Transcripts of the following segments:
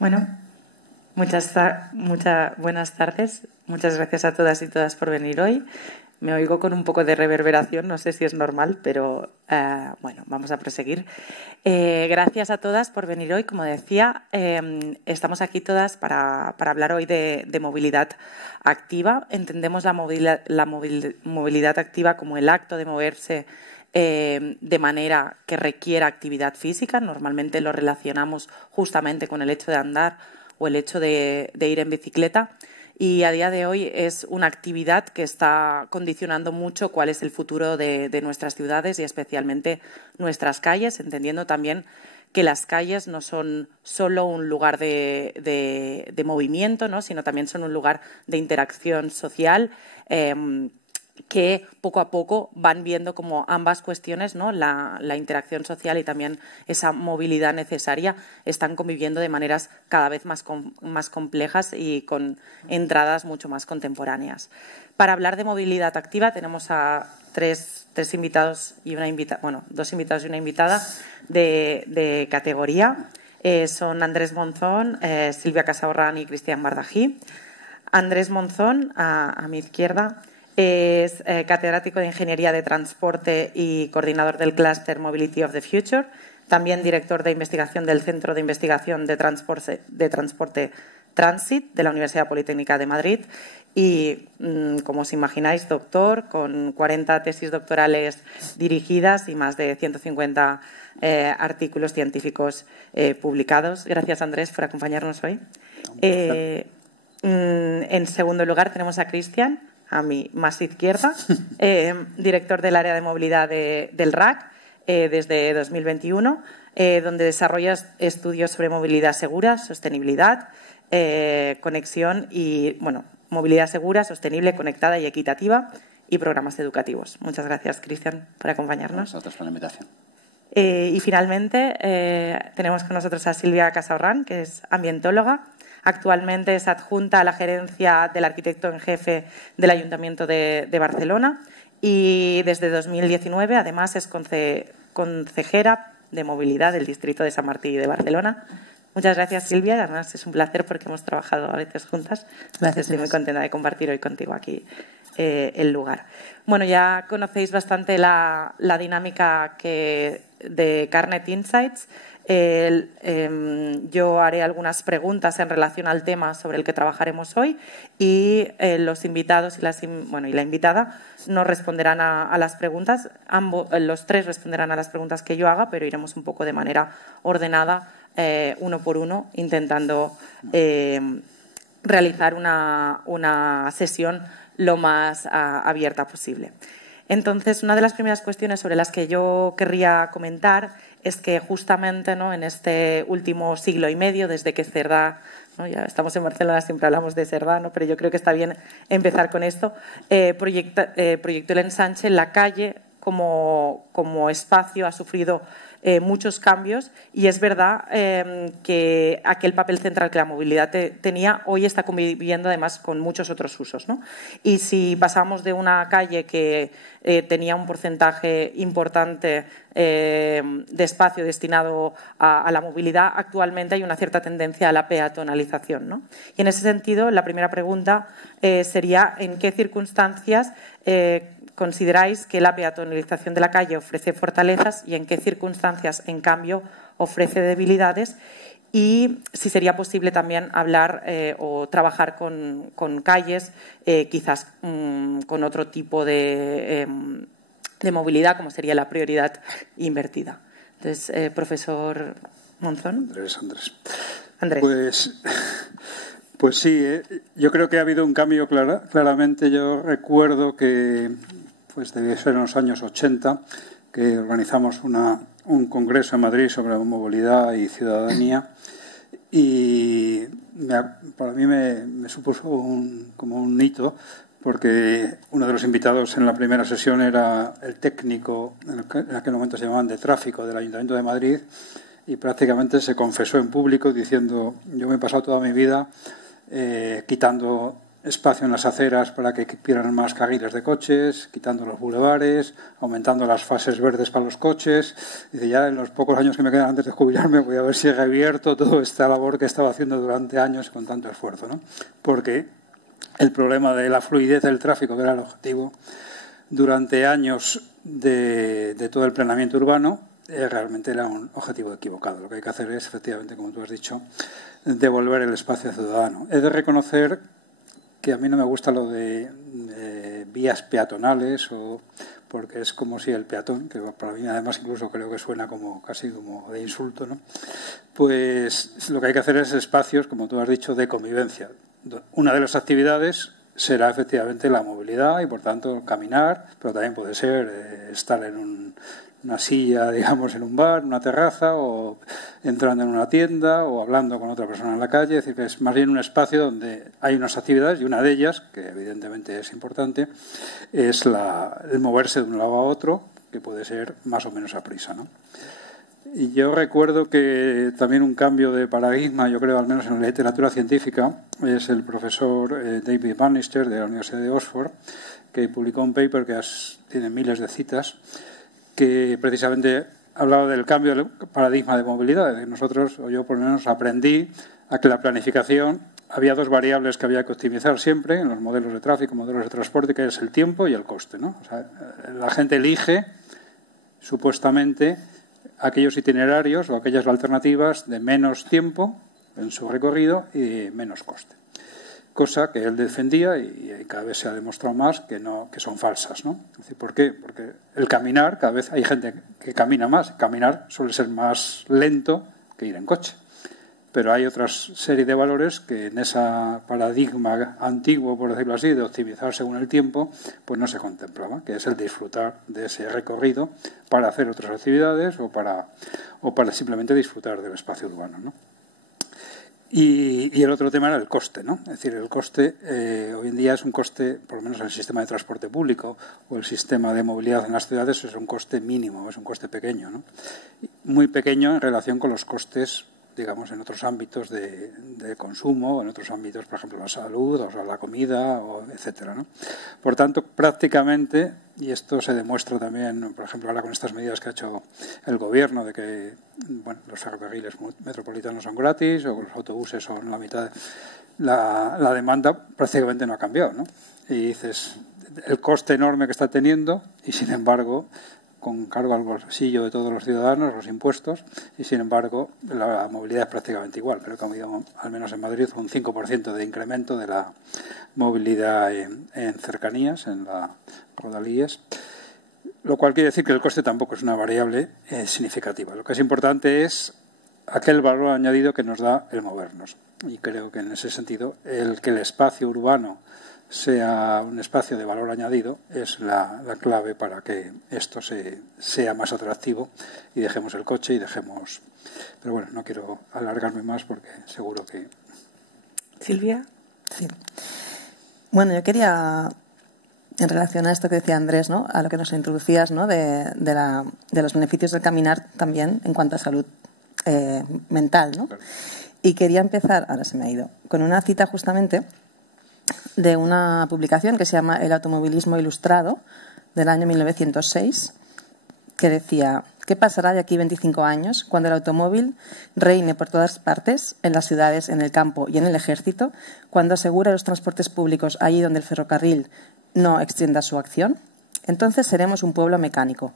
Bueno, buenas tardes. Muchas gracias a todas y todas por venir hoy. Me oigo con un poco de reverberación, no sé si es normal, pero bueno, vamos a proseguir. Gracias a todas por venir hoy. Como decía, estamos aquí todas para hablar hoy de movilidad activa. Entendemos la movilidad activa como el acto de moverse de manera que requiera actividad física. Normalmente lo relacionamos justamente con el hecho de andar o el hecho de ir en bicicleta. Y a día de hoy es una actividad que está condicionando mucho cuál es el futuro de nuestras ciudades y especialmente nuestras calles, entendiendo también que las calles no son solo un lugar de movimiento, ¿no?, sino también son un lugar de interacción social, que poco a poco van viendo como ambas cuestiones, ¿no?, la interacción social y también esa movilidad necesaria, están conviviendo de maneras cada vez más complejas y con entradas mucho más contemporáneas. Para hablar de movilidad activa tenemos a tres invitados y una invitada, bueno, dos invitados y una invitada de categoría. Son Andrés Monzón, Silvia Casaurran y Cristian Bardají. Andrés Monzón, a mi izquierda, es catedrático de Ingeniería de Transporte y coordinador del clúster Mobility of the Future, también director de investigación del Centro de Investigación de Transporte Transit de la Universidad Politécnica de Madrid y, como os imagináis, doctor con 40 tesis doctorales dirigidas y más de 150 artículos científicos publicados. Gracias, Andrés, por acompañarnos hoy. En segundo lugar tenemos a Cristian, a mi más izquierda, director del área de movilidad del RAC desde 2021, donde desarrolla estudios sobre movilidad segura, sostenibilidad, conexión y, bueno, movilidad segura, sostenible, conectada y equitativa y programas educativos. Muchas gracias, Cristian, por acompañarnos. Gracias por la invitación. Y finalmente tenemos con nosotros a Silvia Casaurran, que es ambientóloga. Actualmente es adjunta a la gerencia del arquitecto en jefe del Ayuntamiento de Barcelona y desde 2019 además es consejera de movilidad del Distrito de Sant Martí de Barcelona. Muchas gracias, Silvia. Además es un placer porque hemos trabajado a veces juntas. Gracias. Estoy muy contenta de compartir hoy contigo aquí el lugar. Bueno, ya conocéis bastante la dinámica de Carnet Insights. Yo haré algunas preguntas en relación al tema sobre el que trabajaremos hoy y los invitados y la invitada nos responderán a las preguntas. Los tres responderán a las preguntas que yo haga, pero iremos un poco de manera ordenada, uno por uno, intentando realizar una sesión lo más abierta posible. Entonces, una de las primeras cuestiones sobre las que yo querría comentar es que justamente, ¿no?, en este último siglo y medio, desde que Cerdá, ¿no?, ya estamos en Barcelona, siempre hablamos de Cerdá, ¿no?, pero yo creo que está bien empezar con esto, proyectó el ensanche en la calle como espacio, ha sufrido muchos cambios y es verdad que aquel papel central que la movilidad tenía hoy está conviviendo además con muchos otros usos, ¿no? Y si pasamos de una calle que tenía un porcentaje importante de espacio destinado a la movilidad, actualmente hay una cierta tendencia a la peatonalización, ¿no? Y en ese sentido, la primera pregunta sería ¿en qué circunstancias consideráis que la peatonalización de la calle ofrece fortalezas y en qué circunstancias, en cambio, ofrece debilidades? Y si sería posible también hablar o trabajar con calles, quizás con otro tipo de movilidad, como sería la prioridad invertida. Entonces, profesor Monzón. Andrés. Pues sí, yo creo que ha habido un cambio claramente. Yo recuerdo que debía ser en los años 80 que organizamos un congreso en Madrid sobre movilidad y ciudadanía y para mí me supuso como un hito porque uno de los invitados en la primera sesión era el técnico, en aquel momento se llamaban de tráfico, del Ayuntamiento de Madrid, y prácticamente se confesó en público diciendo: yo me he pasado toda mi vida quitando espacio en las aceras para que quieran más carriles de coches, quitando los bulevares, aumentando las fases verdes para los coches. Dice, ya en los pocos años que me quedan antes de jubilarme voy a ver si revierto toda esta labor que estaba haciendo durante años con tanto esfuerzo, ¿no? Porque el problema de la fluidez del tráfico, que era el objetivo durante años de todo el planeamiento urbano, realmente era un objetivo equivocado. Lo que hay que hacer es, efectivamente, como tú has dicho, devolver el espacio ciudadano. He de reconocer que a mí no me gusta lo de vías peatonales, porque es como si el peatón, que para mí además incluso creo que suena como casi como de insulto, ¿no? Pues lo que hay que hacer es espacios, como tú has dicho, de convivencia. Una de las actividades será efectivamente la movilidad y, por tanto, caminar, pero también puede ser estar en una silla, digamos, en un bar, una terraza, o entrando en una tienda, o hablando con otra persona en la calle. Es decir, que es más bien un espacio donde hay unas actividades, y una de ellas, que evidentemente es importante, es el moverse de un lado a otro, que puede ser más o menos a prisa, ¿no? Y yo recuerdo que también un cambio de paradigma, yo creo, al menos en la literatura científica, es el profesor David Bannister de la Universidad de Oxford, que publicó un paper que tiene miles de citas, que precisamente hablaba del cambio del paradigma de movilidad. Nosotros, o yo por lo menos, aprendí a que la planificación había dos variables que había que optimizar siempre en los modelos de tráfico, modelos de transporte, que es el tiempo y el coste, ¿no? O sea, la gente elige, supuestamente, aquellos itinerarios o aquellas alternativas de menos tiempo en su recorrido y menos coste. Cosa que él defendía y cada vez se ha demostrado más que son falsas, ¿no? Es decir, ¿por qué? Porque el caminar, cada vez hay gente que camina más. Caminar suele ser más lento que ir en coche. Pero hay otra serie de valores que en ese paradigma antiguo, por decirlo así, de optimizar según el tiempo, pues no se contemplaba, que es el disfrutar de ese recorrido para hacer otras actividades o para simplemente disfrutar del espacio urbano, ¿no? Y el otro tema era el coste, ¿no? Es decir, el coste hoy en día es un coste, por lo menos en el sistema de transporte público o el sistema de movilidad en las ciudades, es un coste mínimo, es un coste pequeño, ¿no? Muy pequeño en relación con los costes, digamos, en otros ámbitos de consumo, en otros ámbitos, por ejemplo, la salud, o sea, la comida, etcétera, ¿no? Por tanto, prácticamente, y esto se demuestra también, por ejemplo, ahora con estas medidas que ha hecho el gobierno de que, bueno, los ferrocarriles metropolitanos son gratis o los autobuses son la mitad, la demanda prácticamente no ha cambiado, ¿no? Y dices, el coste enorme que está teniendo y, sin embargo, con cargo al bolsillo de todos los ciudadanos, los impuestos, y sin embargo la movilidad es prácticamente igual. Creo que ha habido, al menos en Madrid, un 5% de incremento de la movilidad en cercanías, en las rodalíes, lo cual quiere decir que el coste tampoco es una variable significativa. Lo que es importante es aquel valor añadido que nos da el movernos. Y creo que en ese sentido que el espacio urbano sea un espacio de valor añadido es la clave para que esto sea más atractivo y dejemos el coche y dejemos... Pero bueno, no quiero alargarme más porque seguro que... Silvia. Sí. Bueno, yo quería, en relación a esto que decía Andrés, ¿no? A lo que nos introducías, ¿no? de los beneficios del caminar también en cuanto a salud mental, ¿no? Claro. Y quería empezar, ahora se me ha ido, con una cita justamente de una publicación que se llama El automovilismo ilustrado, del año 1906, que decía: ¿qué pasará de aquí 25 años cuando el automóvil reine por todas partes, en las ciudades, en el campo y en el ejército, cuando asegure los transportes públicos allí donde el ferrocarril no extienda su acción? Entonces seremos un pueblo mecánico.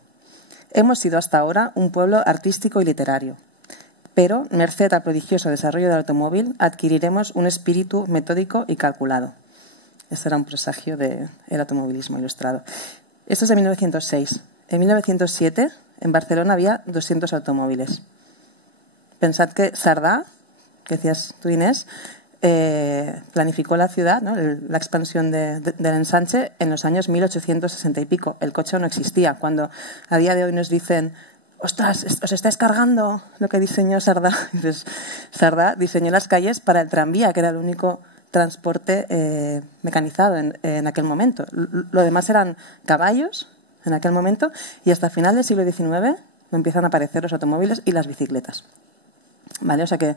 Hemos sido hasta ahora un pueblo artístico y literario. Pero, merced al prodigioso desarrollo del automóvil, adquiriremos un espíritu metódico y calculado. Este era un presagio del automovilismo ilustrado. Esto es de 1906. En 1907, en Barcelona había 200 automóviles. Pensad que Sardá, que decías tú, Inés, planificó la ciudad, ¿no? La expansión del ensanche en los años 1860 y pico. El coche no existía. Cuando a día de hoy nos dicen: ¡ostras, os estáis cargando lo que diseñó Sardá! Entonces, Sardá diseñó las calles para el tranvía, que era el único transporte mecanizado en aquel momento. Lo demás eran caballos en aquel momento, y hasta el final del siglo XIX empiezan a aparecer los automóviles y las bicicletas. ¿Vale? O sea que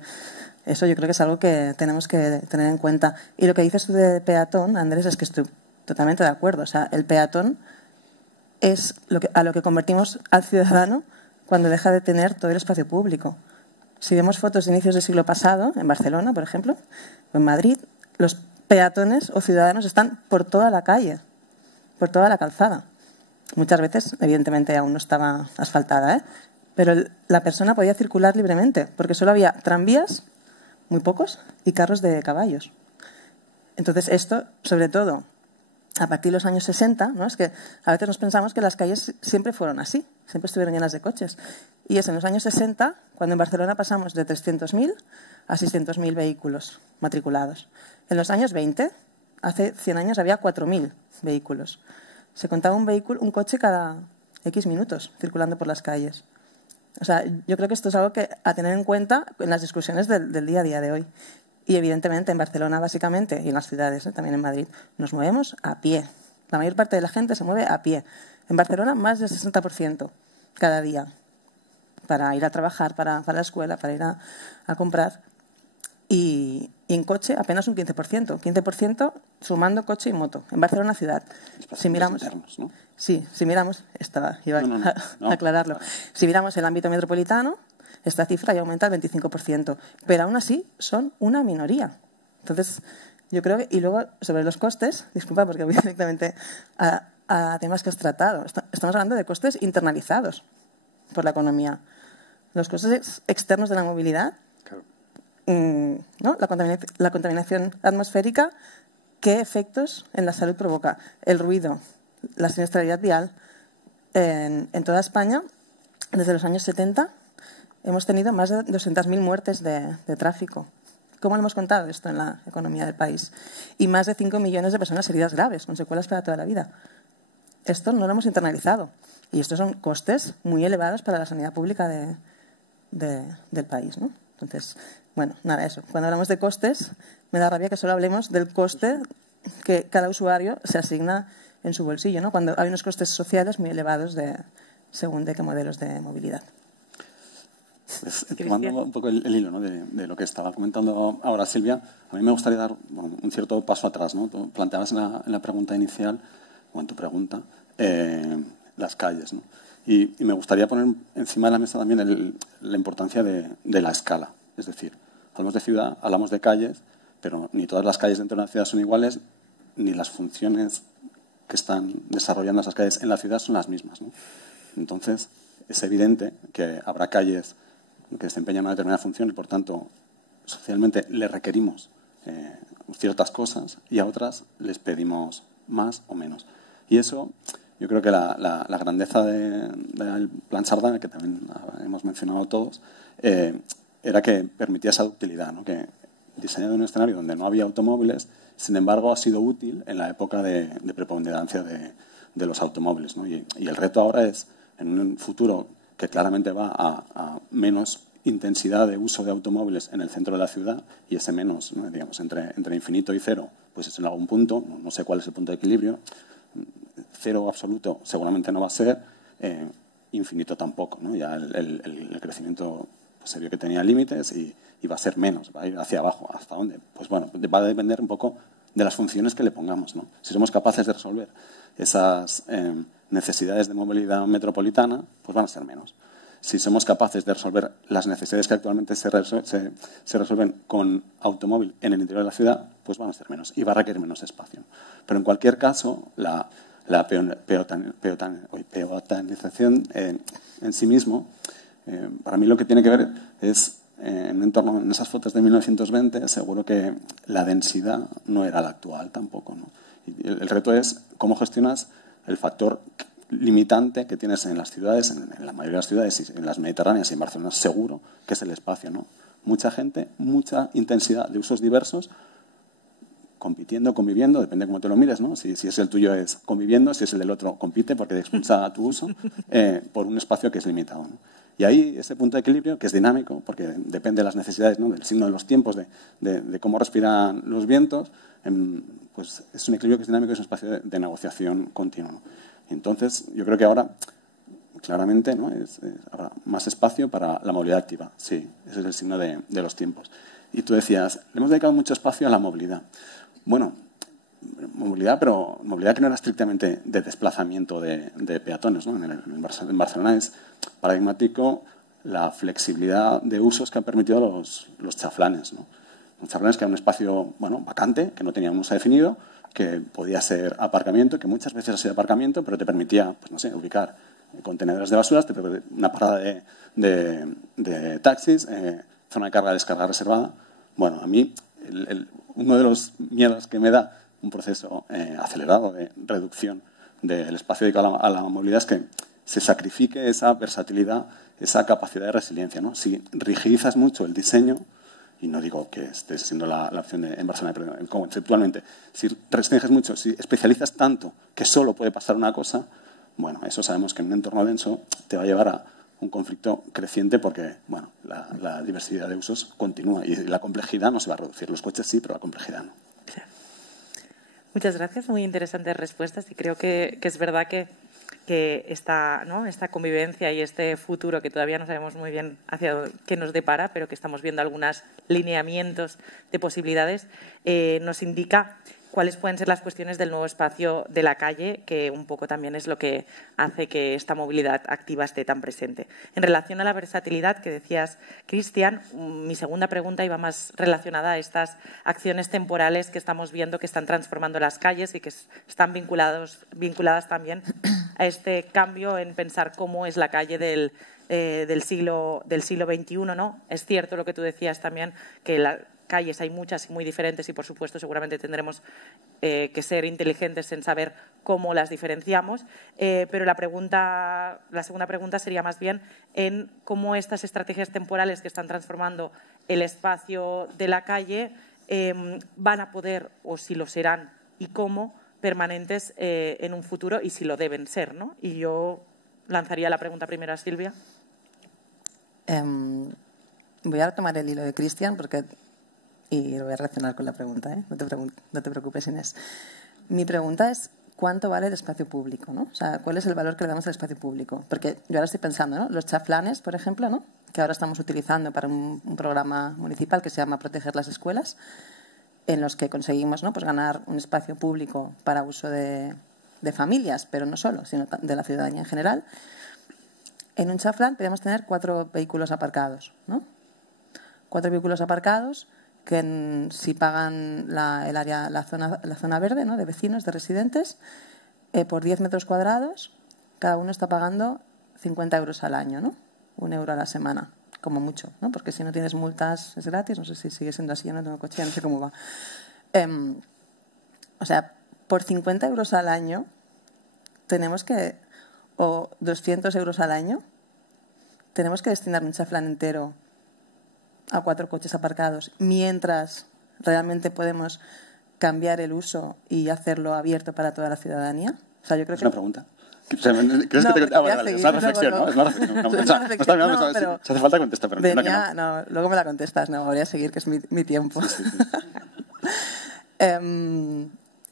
Eso yo creo que es algo que tenemos que tener en cuenta. Y lo que dices tú de peatón, Andrés, es que estoy totalmente de acuerdo. O sea, el peatón es a lo que convertimos al ciudadano cuando deja de tener todo el espacio público. Si vemos fotos de inicios del siglo pasado, en Barcelona, por ejemplo, o en Madrid, los peatones o ciudadanos están por toda la calle, por toda la calzada. Muchas veces, evidentemente, aún no estaba asfaltada, pero la persona podía circular libremente, porque solo había tranvías, muy pocos, y carros de caballos. Entonces, esto, sobre todo, a partir de los años 60, ¿no? Es que a veces nos pensamos que las calles siempre fueron así, siempre estuvieron llenas de coches. Y es en los años 60 cuando en Barcelona pasamos de 300.000 a 600.000 vehículos matriculados. En los años 20, hace 100 años, había 4.000 vehículos. Se contaba un coche cada X minutos circulando por las calles. O sea, yo creo que esto es algo que a tener en cuenta en las discusiones del día a día de hoy. Y evidentemente en Barcelona básicamente, y en las ciudades, también en Madrid, nos movemos a pie. La mayor parte de la gente se mueve a pie. En Barcelona más del 60% cada día, para ir a trabajar, para la escuela, para ir a comprar. Y en coche apenas un 15%. 15% sumando coche y moto. En Barcelona ciudad. Si miramos, internos, ¿no? Sí, si miramos, iba a aclararlo. Si miramos el ámbito metropolitano, esta cifra ya aumenta al 25%, pero aún así son una minoría. Entonces, yo creo que, y luego sobre los costes, disculpa porque voy directamente a temas que has tratado, estamos hablando de costes internalizados por la economía. Los costes externos de la movilidad, Claro. ¿no? La contaminación atmosférica, ¿qué efectos en la salud provoca? El ruido, la siniestralidad vial. En toda España, desde los años 70, hemos tenido más de 200.000 muertes de tráfico. ¿Cómo lo hemos contado esto en la economía del país? Y más de 5 millones de personas heridas graves, con secuelas para toda la vida. Esto no lo hemos internalizado. Y estos son costes muy elevados para la sanidad pública del país, ¿no? Entonces, bueno, nada, eso. Cuando hablamos de costes, me da rabia que solo hablemos del coste que cada usuario se asigna en su bolsillo, ¿no? Cuando hay unos costes sociales muy elevados según de qué modelos de movilidad. Pues, tomando un poco el hilo, ¿no? de lo que estaba comentando ahora Silvia, a mí me gustaría dar un cierto paso atrás, ¿no? Tú planteabas en la pregunta inicial, o en tu pregunta, las calles, ¿no? Y me gustaría poner encima de la mesa también la importancia de la escala. Es decir, hablamos de ciudad, hablamos de calles, pero ni todas las calles dentro de una ciudad son iguales, ni las funciones que están desarrollando esas calles en la ciudad son las mismas, ¿no? Entonces, es evidente que habrá calles que desempeñan una determinada función y, por tanto, socialmente le requerimos ciertas cosas y a otras les pedimos más o menos. Y eso, yo creo que la grandeza del Plan Sardá, que también hemos mencionado todos, era que permitía esa utilidad, ¿no? Que diseñado en un escenario donde no había automóviles, sin embargo, ha sido útil en la época de preponderancia de los automóviles, ¿no? Y el reto ahora es, en un futuro que claramente va a menos intensidad de uso de automóviles en el centro de la ciudad, y ese menos, ¿no? Digamos, entre infinito y cero, pues es en algún punto, no sé cuál es el punto de equilibrio, cero absoluto seguramente no va a ser, infinito tampoco, ¿no? Ya el crecimiento pues, se vio que tenía límites y va a ser menos, va a ir hacia abajo. ¿Hasta dónde? Pues bueno, va a depender un poco de las funciones que le pongamos, ¿no? Si somos capaces de resolver esas necesidades de movilidad metropolitana, pues van a ser menos. Si somos capaces de resolver las necesidades que actualmente se resuelven con automóvil en el interior de la ciudad, pues van a ser menos y va a requerir menos espacio. Pero en cualquier caso, la peatonización en sí mismo, para mí lo que tiene que ver es, en esas fotos de 1920, seguro que la densidad no era la actual tampoco, ¿no? Y el reto es cómo gestionas el factor limitante que tienes en las ciudades, en la mayoría de las ciudades, y en las mediterráneas y en Barcelona, seguro que es el espacio, ¿no? Mucha gente, mucha intensidad de usos diversos, compitiendo, conviviendo, depende de cómo te lo mires, ¿no? Si es el tuyo es conviviendo, si es el del otro compite porque te expulsa tu uso por un espacio que es limitado, ¿no? Y ahí ese punto de equilibrio, que es dinámico, porque depende de las necesidades, ¿no? Del signo de los tiempos, de cómo respiran los vientos, pues es un equilibrio que es dinámico y es un espacio de negociación continua, ¿no? Entonces, yo creo que ahora, claramente, ¿no? Habrá más espacio para la movilidad activa. Sí, ese es el signo de los tiempos. Y tú decías, le hemos dedicado mucho espacio a la movilidad. Bueno, movilidad, pero movilidad que no era estrictamente de desplazamiento de peatones, ¿no? En Barcelona es paradigmático la flexibilidad de usos que han permitido los chaflanes, ¿no? Los chaflanes, que era un espacio, bueno, vacante, que no tenía un uso definido, que podía ser aparcamiento, que muchas veces ha sido aparcamiento, pero te permitía, pues no sé, ubicar contenedores de basuras, una parada de taxis, zona de carga y descarga reservada. Bueno, a mí uno de los miedos que me da un proceso acelerado de reducción del espacio dedicado a la movilidad es que se sacrifique esa versatilidad, esa capacidad de resiliencia, ¿no? Si rigidizas mucho el diseño, y no digo que esté siendo la opción en Barcelona, pero conceptualmente, si restringes mucho, si especializas tanto que solo puede pasar una cosa, bueno, eso sabemos que en un entorno denso te va a llevar a un conflicto creciente porque, bueno, la diversidad de usos continúa y la complejidad no se va a reducir. Los coches sí, pero la complejidad no. Claro. Muchas gracias, muy interesantes respuestas y creo que es verdad que esta convivencia y este futuro que todavía no sabemos muy bien hacia qué nos depara, pero que estamos viendo algunos lineamientos de posibilidades, nos indica cuáles pueden ser las cuestiones del nuevo espacio de la calle, que un poco también es lo que hace que esta movilidad activa esté tan presente. En relación a la versatilidad que decías, Cristian, mi segunda pregunta iba más relacionada a estas acciones temporales que estamos viendo que están transformando las calles y que están vinculadas también a este cambio en pensar cómo es la calle del siglo XXI, ¿no? Es cierto lo que tú decías también, que las calles hay muchas y muy diferentes y, por supuesto, seguramente tendremos que ser inteligentes en saber cómo las diferenciamos. Pero la segunda pregunta sería más bien en cómo estas estrategias temporales que están transformando el espacio de la calle van a poder, o si lo serán, y cómo, permanentes en un futuro y si lo deben ser, ¿no? Y yo lanzaría la pregunta primero a Silvia. Voy a retomar el hilo de Cristian y lo voy a relacionar con la pregunta, ¿eh? No te preocupes, Inés. Mi pregunta es, ¿cuánto vale el espacio público, ¿no? O sea, ¿cuál es el valor que le damos al espacio público? Porque yo ahora estoy pensando, ¿no? Los chaflanes, por ejemplo, ¿no? Que ahora estamos utilizando para un programa municipal que se llama Proteger las Escuelas, en los que conseguimos, ¿no? Pues ganar un espacio público para uso de familias, pero no solo, sino de la ciudadanía en general. En un chaflán podemos tener 4 vehículos aparcados, ¿no? 4 vehículos aparcados que si pagan la zona verde, ¿no? De vecinos, de residentes, por 10 metros cuadrados, cada uno está pagando 50 euros al año, ¿no? 1 euro a la semana, como mucho, ¿no? Porque si no tienes multas es gratis, no sé si sigue siendo así, yo no tengo coche, ya no sé cómo va. O sea, por 50 euros al año o 200 euros al año, tenemos que destinar un chaflán entero a 4 coches aparcados, mientras realmente podemos cambiar el uso y hacerlo abierto para toda la ciudadanía. O sea, yo creo ¿Es una pregunta? ¿Crees que vale, es una reflexión, ¿no? Es una reflexión. No, pero si hace falta contestar, pero venía, no, luego me la contestas. No, voy a seguir, que es mi tiempo. Sí.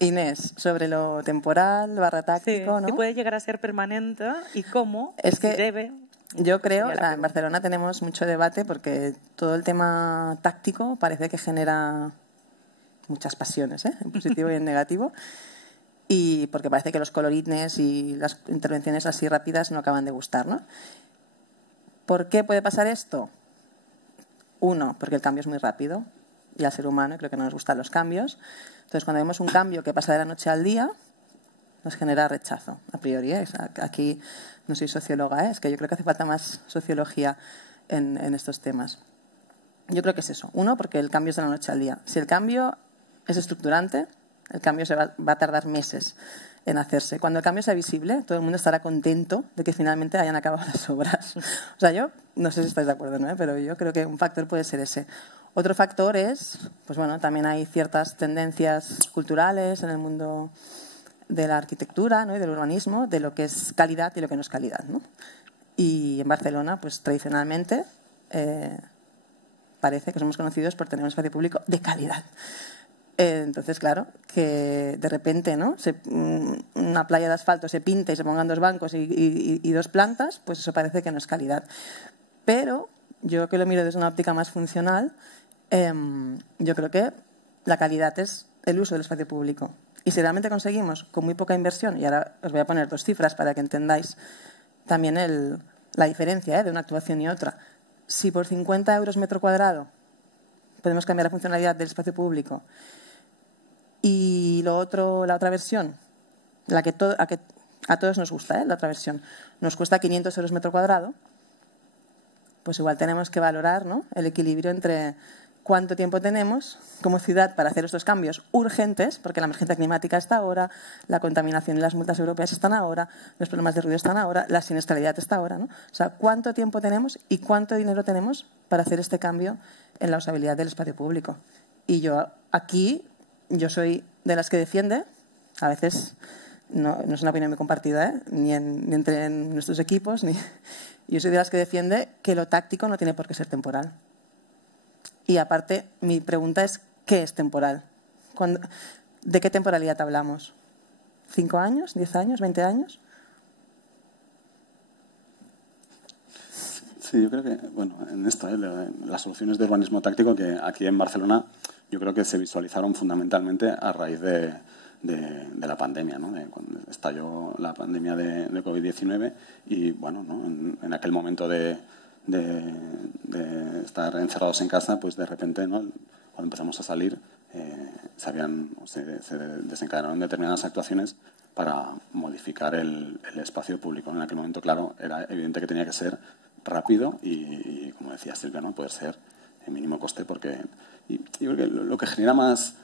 Inés, sobre lo temporal, táctico, sí, ¿no? Si puede llegar a ser permanente y cómo, es que si debe. Yo creo, en Barcelona tenemos mucho debate porque todo el tema táctico parece que genera muchas pasiones, ¿eh? En positivo y en negativo, y porque parece que los colorines y las intervenciones así rápidas no acaban de gustar, ¿no? ¿Por qué puede pasar esto? Uno, porque el cambio es muy rápido y al ser humano creo que no nos gustan los cambios. Entonces, cuando vemos un cambio que pasa de la noche al día, nos genera rechazo, a priori. Aquí no soy socióloga, es que yo creo que hace falta más sociología en estos temas. Yo creo que es eso. Uno, porque el cambio es de la noche al día. Si el cambio es estructurante, el cambio va a tardar meses en hacerse. Cuando el cambio sea visible, todo el mundo estará contento de que finalmente hayan acabado las obras. O sea, yo no sé si estáis de acuerdo, ¿no? Pero yo creo que un factor puede ser ese. Otro factor es, pues bueno, también hay ciertas tendencias culturales en el mundo de la arquitectura, ¿no? Y del urbanismo, de lo que es calidad y lo que no es calidad, ¿no? Y en Barcelona, pues tradicionalmente, parece que somos conocidos por tener un espacio público de calidad. Entonces, claro, que de repente, ¿no? Una playa de asfalto se pinta y se pongan 2 bancos y 2 plantas, pues eso parece que no es calidad. Pero yo que lo miro desde una óptica más funcional, yo creo que la calidad es el uso del espacio público. Y si realmente conseguimos, con muy poca inversión, y ahora os voy a poner 2 cifras para que entendáis también la diferencia de una actuación y otra. Si por 50 euros metro cuadrado podemos cambiar la funcionalidad del espacio público y la otra versión, la que a todos nos gusta, la otra versión, nos cuesta 500 euros metro cuadrado, pues igual tenemos que valorar, ¿no?, el equilibrio entre cuánto tiempo tenemos como ciudad para hacer estos cambios urgentes, porque la emergencia climática está ahora, la contaminación y las multas europeas están ahora, los problemas de ruido están ahora, la siniestralidad está ahora, ¿no? O sea, cuánto tiempo tenemos y cuánto dinero tenemos para hacer este cambio en la usabilidad del espacio público. Y yo soy de las que defiende, a veces no es una opinión muy compartida, ni entre nuestros equipos, yo soy de las que defiende que lo táctico no tiene por qué ser temporal. Y aparte, mi pregunta es, ¿qué es temporal? ¿De qué temporalidad hablamos? ¿5 años? ¿10 años? ¿20 años? Sí, yo creo que, bueno, en esto, las soluciones de urbanismo táctico que aquí en Barcelona yo creo que se visualizaron fundamentalmente a raíz de la pandemia, ¿no? Cuando estalló la pandemia de COVID-19 y, bueno, ¿no?, en aquel momento de estar encerrados en casa, pues de repente, ¿no?, cuando empezamos a salir, se desencadenaron determinadas actuaciones para modificar el espacio público. En aquel momento, claro, era evidente que tenía que ser rápido y como decía Silvia, ¿no?, poder ser en mínimo coste, porque yo creo que lo que genera más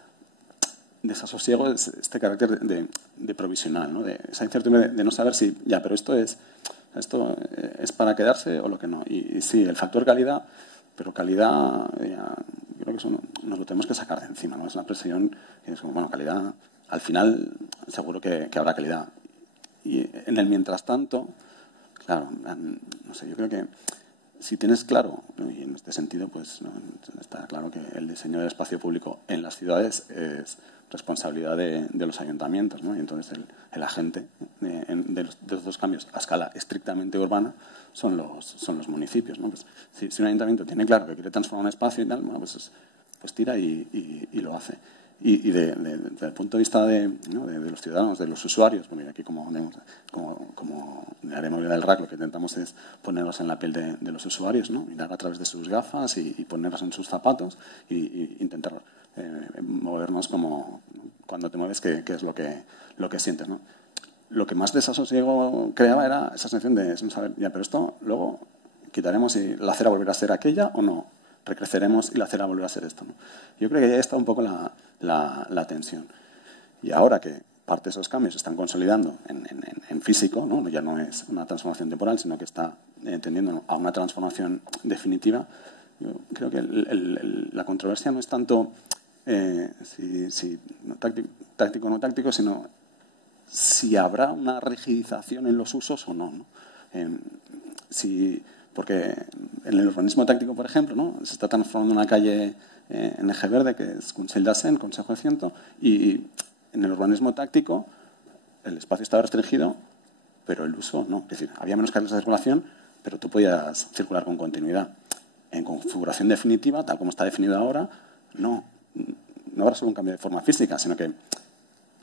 desasosiego es este carácter de provisional, ¿no?, de esa incertidumbre de no saber si, ya, pero esto es para quedarse o lo que no. Y sí, el factor calidad, pero calidad, creo que eso nos lo tenemos que sacar de encima, ¿no? Es una presión que es como, bueno, calidad, al final seguro que habrá calidad. Y en el mientras tanto, claro, no sé, yo creo que si tienes claro, ¿no?, y en este sentido, pues, ¿no?, está claro que el diseño del espacio público en las ciudades es responsabilidad de los ayuntamientos, ¿no? Y entonces el agente de los dos cambios a escala estrictamente urbana son los municipios, ¿no? Pues, si un ayuntamiento tiene claro que quiere transformar un espacio y tal, bueno, pues tira y lo hace. Y desde el punto de vista de los ciudadanos, de los usuarios, porque aquí como de área movilidad del RAC lo que intentamos es ponernos en la piel de los usuarios, ¿no?, mirar a través de sus gafas y ponernos en sus zapatos y intentar movernos como cuando te mueves, que es lo que sientes, ¿no? Lo que más desasosiego creaba era esa sensación de no saber, ya, pero esto luego quitaremos y la acera volverá a ser aquella o no, recreceremos y la acera volverá a ser esto, ¿no? Yo creo que ya está un poco la tensión. Y ahora que parte de esos cambios se están consolidando en físico, ¿no?, ya no es una transformación temporal, sino que está tendiendo a una transformación definitiva, yo creo que la controversia no es tanto si táctico o no táctico, sino si habrá una rigidización en los usos o no, ¿no? Porque en el urbanismo táctico, por ejemplo, ¿no?, se está transformando una calle en eje verde, que es Consell d'Assent, Consejo de Ciento, y en el urbanismo táctico el espacio estaba restringido, pero el uso no. Es decir, había menos carriles de circulación, pero tú podías circular con continuidad. En configuración definitiva, tal como está definido ahora, no habrá solo un cambio de forma física, sino que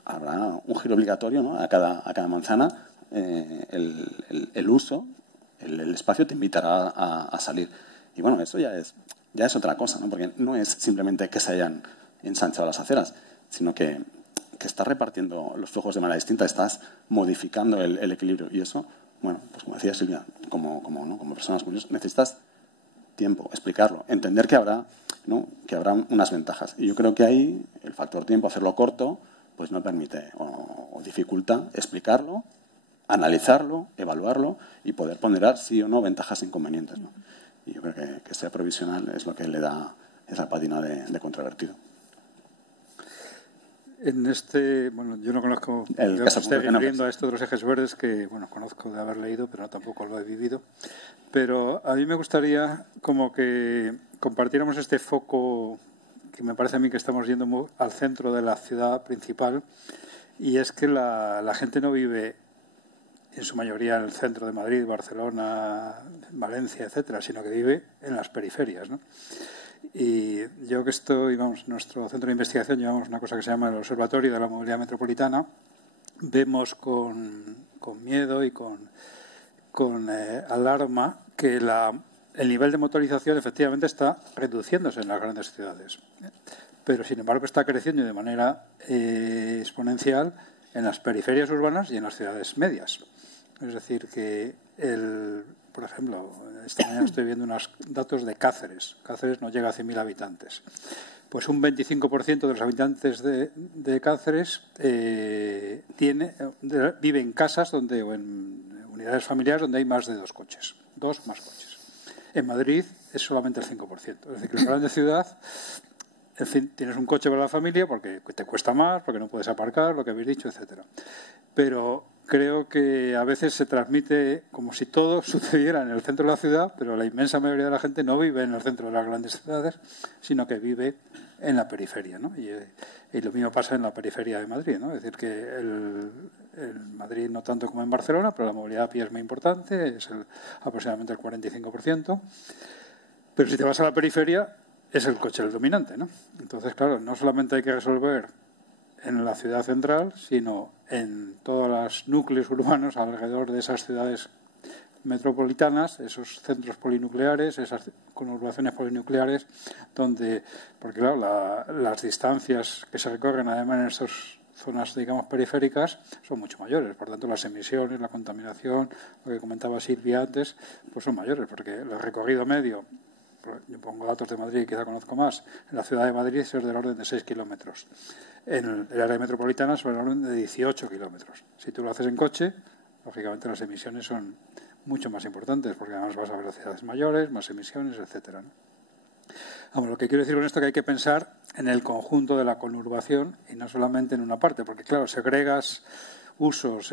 habrá un giro obligatorio, ¿no?, a cada manzana. El uso, el espacio te invitará a salir. Y bueno, eso ya es otra cosa, ¿no?, porque no es simplemente que se hayan ensanchado las aceras, sino que estás repartiendo los flujos de manera distinta, estás modificando el equilibrio. Y eso, bueno, pues como decía Silvia, como personas curiosas, necesitas tiempo, explicarlo, entender que habrá unas ventajas. Y yo creo que ahí el factor tiempo, hacerlo corto, pues no permite o dificulta explicarlo, analizarlo, evaluarlo y poder ponderar sí o no ventajas e inconvenientes, ¿no? Y yo creo que sea provisional es lo que le da esa pátina de controvertido. Bueno, yo no conozco, yo estoy refiriendo a esto de los ejes verdes, que, bueno, conozco de haber leído, pero tampoco lo he vivido. Pero a mí me gustaría como que compartiéramos este foco, que me parece a mí que estamos yendo al centro de la ciudad principal, y es que la gente no vive en su mayoría en el centro de Madrid, Barcelona, Valencia, etcétera, sino que vive en las periferias, ¿no? Y yo que estoy, vamos, nuestro centro de investigación llevamos una cosa que se llama el Observatorio de la Movilidad Metropolitana. Vemos con miedo y con alarma que el nivel de motorización efectivamente está reduciéndose en las grandes ciudades. Pero, sin embargo, está creciendo de manera exponencial en las periferias urbanas y en las ciudades medias. Es decir, que por ejemplo, esta mañana estoy viendo unos datos de Cáceres. Cáceres no llega a 100.000 habitantes. Pues un 25% de los habitantes de Cáceres vive en casas o en unidades familiares donde hay más de 2 coches. 2 más coches. En Madrid es solamente el 5%. Es decir, que en la grande ciudad, en fin, tienes un coche para la familia porque te cuesta más, porque no puedes aparcar, lo que habéis dicho, etcétera. Pero creo que a veces se transmite como si todo sucediera en el centro de la ciudad, pero la inmensa mayoría de la gente no vive en el centro de las grandes ciudades, sino que vive en la periferia, ¿no? Y lo mismo pasa en la periferia de Madrid, ¿no? Es decir, que en Madrid no tanto como en Barcelona, pero la movilidad a pie es muy importante, es aproximadamente el 45%. Pero si te vas a la periferia, es el coche el dominante, ¿no? Entonces, claro, no solamente hay que resolver en la ciudad central, sino en todos los núcleos urbanos alrededor de esas ciudades metropolitanas, esos centros polinucleares, esas conurbaciones polinucleares, porque claro, las distancias que se recorren además en estas zonas, digamos, periféricas, son mucho mayores. Por tanto, las emisiones, la contaminación, lo que comentaba Silvia antes, pues son mayores, porque el recorrido medio, yo pongo datos de Madrid, quizá conozco más, en la ciudad de Madrid es del orden de 6 kilómetros. En el área metropolitana es del orden de 18 kilómetros. Si tú lo haces en coche, lógicamente las emisiones son mucho más importantes, porque además vas a velocidades mayores, más emisiones, etcétera, ¿no? Vamos, lo que quiero decir con esto es que hay que pensar en el conjunto de la conurbación y no solamente en una parte, porque claro, segregas usos,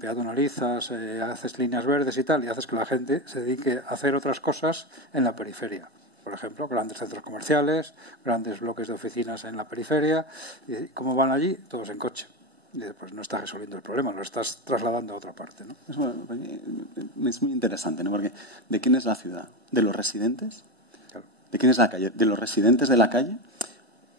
peatonalizas, haces líneas verdes y tal, y haces que la gente se dedique a hacer otras cosas en la periferia. Por ejemplo, grandes centros comerciales, grandes bloques de oficinas en la periferia. ¿Y cómo van allí? Todos en coche. Y pues no estás resolviendo el problema, lo estás trasladando a otra parte, ¿no? Es muy interesante, ¿no? Porque ¿de quién es la ciudad? ¿De los residentes? Claro. ¿De quién es la calle? ¿De los residentes de la calle?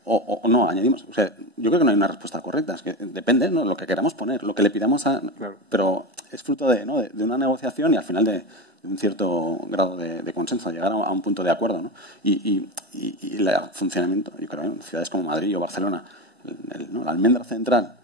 O no, añadimos. O sea, yo creo que no hay una respuesta correcta. Es que depende, ¿no? Lo que queramos poner, lo que le pidamos a... Claro. Pero es fruto de una negociación y al final de un cierto grado de consenso, llegar a un punto de acuerdo, ¿no? Y el funcionamiento, yo creo, en ciudades como Madrid o Barcelona, la almendra central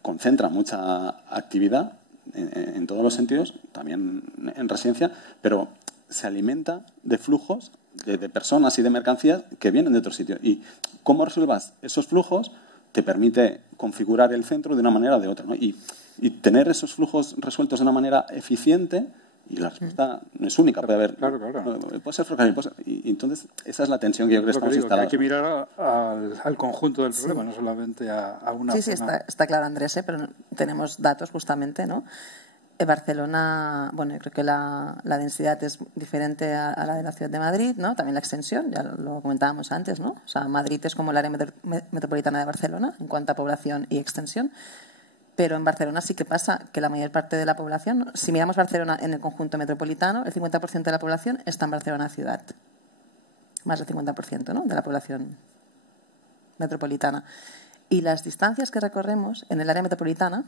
concentra mucha actividad en todos los sentidos, también en residencia, pero se alimenta de flujos de personas y de mercancías que vienen de otro sitio. Y cómo resuelvas esos flujos te permite configurar el centro de una manera o de otra, ¿no? Y tener esos flujos resueltos de una manera eficiente, y la respuesta no es única, puede haber... Claro. Puede ser ferrocarril, y entonces esa es la tensión que yo creo que estamos instalados. Hay que mirar al conjunto del problema, no solamente a una Sí, zona. está claro, Andrés, pero tenemos datos justamente, ¿no? Barcelona, bueno, yo creo que la densidad es diferente a la de la ciudad de Madrid, ¿no? También la extensión, ya lo comentábamos antes, ¿no? O sea, Madrid es como el área metropolitana de Barcelona en cuanto a población y extensión, pero en Barcelona sí que pasa que la mayor parte de la población, ¿no? Si miramos Barcelona en el conjunto metropolitano, el 50% de la población está en Barcelona ciudad, más del 50%, ¿no? De la población metropolitana. Y las distancias que recorremos en el área metropolitana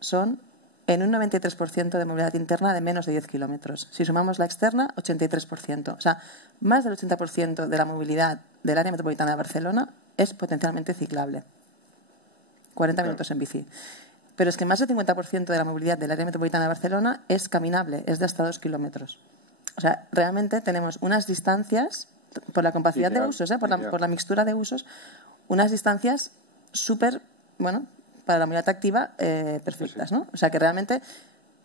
son en un 93% de movilidad interna de menos de 10 kilómetros. Si sumamos la externa, 83%. O sea, más del 80% de la movilidad del área metropolitana de Barcelona es potencialmente ciclable. 40 minutos en bici. Pero es que más del 50% de la movilidad del área metropolitana de Barcelona es caminable, es de hasta 2 kilómetros. O sea, realmente tenemos unas distancias, por la compacidad de usos, por la mixtura de usos, unas distancias súper, bueno, para la movilidad activa perfectas, ¿no? O sea que realmente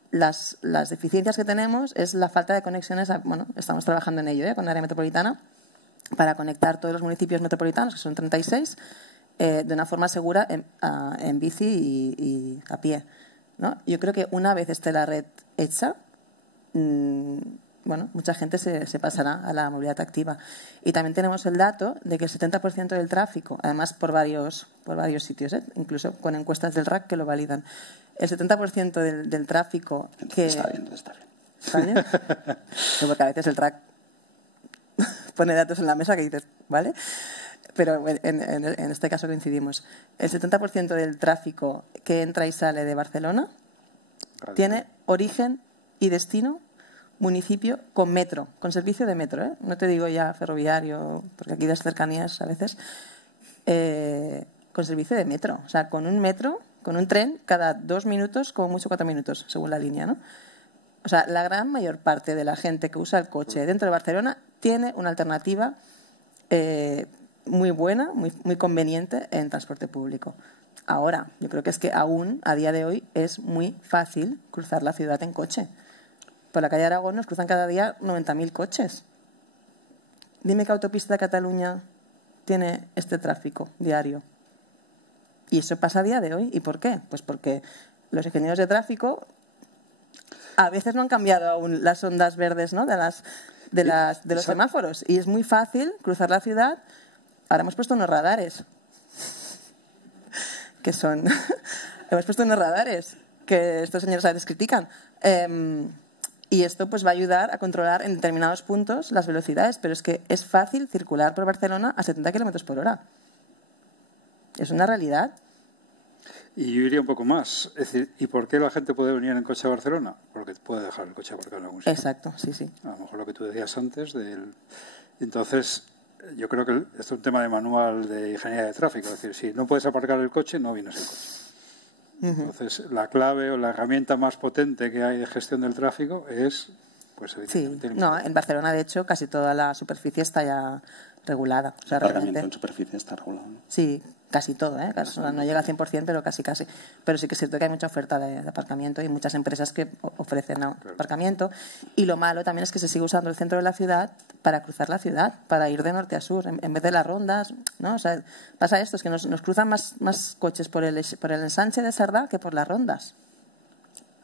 las deficiencias que tenemos es la falta de conexiones. Bueno, estamos trabajando en ello con el área metropolitana para conectar todos los municipios metropolitanos, que son 36, de una forma segura en bici y a pie, ¿no? Yo creo que una vez esté la red hecha, bueno, mucha gente se pasará a la movilidad activa. Y también tenemos el dato de que el 70% del tráfico, además por varios sitios, incluso con encuestas del RAC que lo validan, el 70% del tráfico que... Está bien. ¿Está bien? Porque a veces el RAC pone datos en la mesa que dices, ¿vale? Pero en este caso coincidimos. El 70% del tráfico que entra y sale de Barcelona tiene origen y destino municipio con metro, con servicio de metro, ¿eh? No te digo ya ferroviario, porque aquí las cercanías a veces, con servicio de metro. O sea, con un metro, con un tren, cada 2 minutos, como mucho 4 minutos, según la línea, ¿no? O sea, la gran mayor parte de la gente que usa el coche dentro de Barcelona tiene una alternativa muy buena, muy conveniente en transporte público. Ahora, yo creo que es que aún, a día de hoy, es muy fácil cruzar la ciudad en coche. Por la calle Aragón nos cruzan cada día 90.000 coches. Dime qué autopista de Cataluña tiene este tráfico diario. Y eso pasa a día de hoy. ¿Y por qué? Pues porque los ingenieros de tráfico a veces no han cambiado aún las ondas verdes, ¿no? de los semáforos. Y es muy fácil cruzar la ciudad. Ahora hemos puesto unos radares. Que son... hemos puesto unos radares que estos señores a veces critican. Y esto pues va a ayudar a controlar en determinados puntos las velocidades. Pero es que es fácil circular por Barcelona a 70 kilómetros por hora. Es una realidad. Y yo iría un poco más. Es decir, ¿y por qué la gente puede venir en coche a Barcelona? Porque puede dejar el coche aparcado en algún sitio. Exacto, sí, sí. A lo mejor lo que tú decías antes. Entonces, yo creo que esto es un tema de manual de ingeniería de tráfico. Es decir, si no puedes aparcar el coche, no vienes el coche. Entonces, la clave o la herramienta más potente que hay de gestión del tráfico es, pues, evidentemente... Sí, no, en Barcelona, de hecho, casi toda la superficie está ya regulada. O sea, el aparcamiento en superficie está regulado, ¿no? Sí, casi todo, ¿eh? No llega al 100%, pero casi. Pero sí que es cierto que hay mucha oferta de aparcamiento y muchas empresas que ofrecen aparcamiento. Y lo malo también es que se sigue usando el centro de la ciudad para cruzar la ciudad, para ir de norte a sur, en vez de las rondas, ¿no? O sea, pasa esto, es que nos cruzan más coches por el ensanche de Sardá que por las rondas.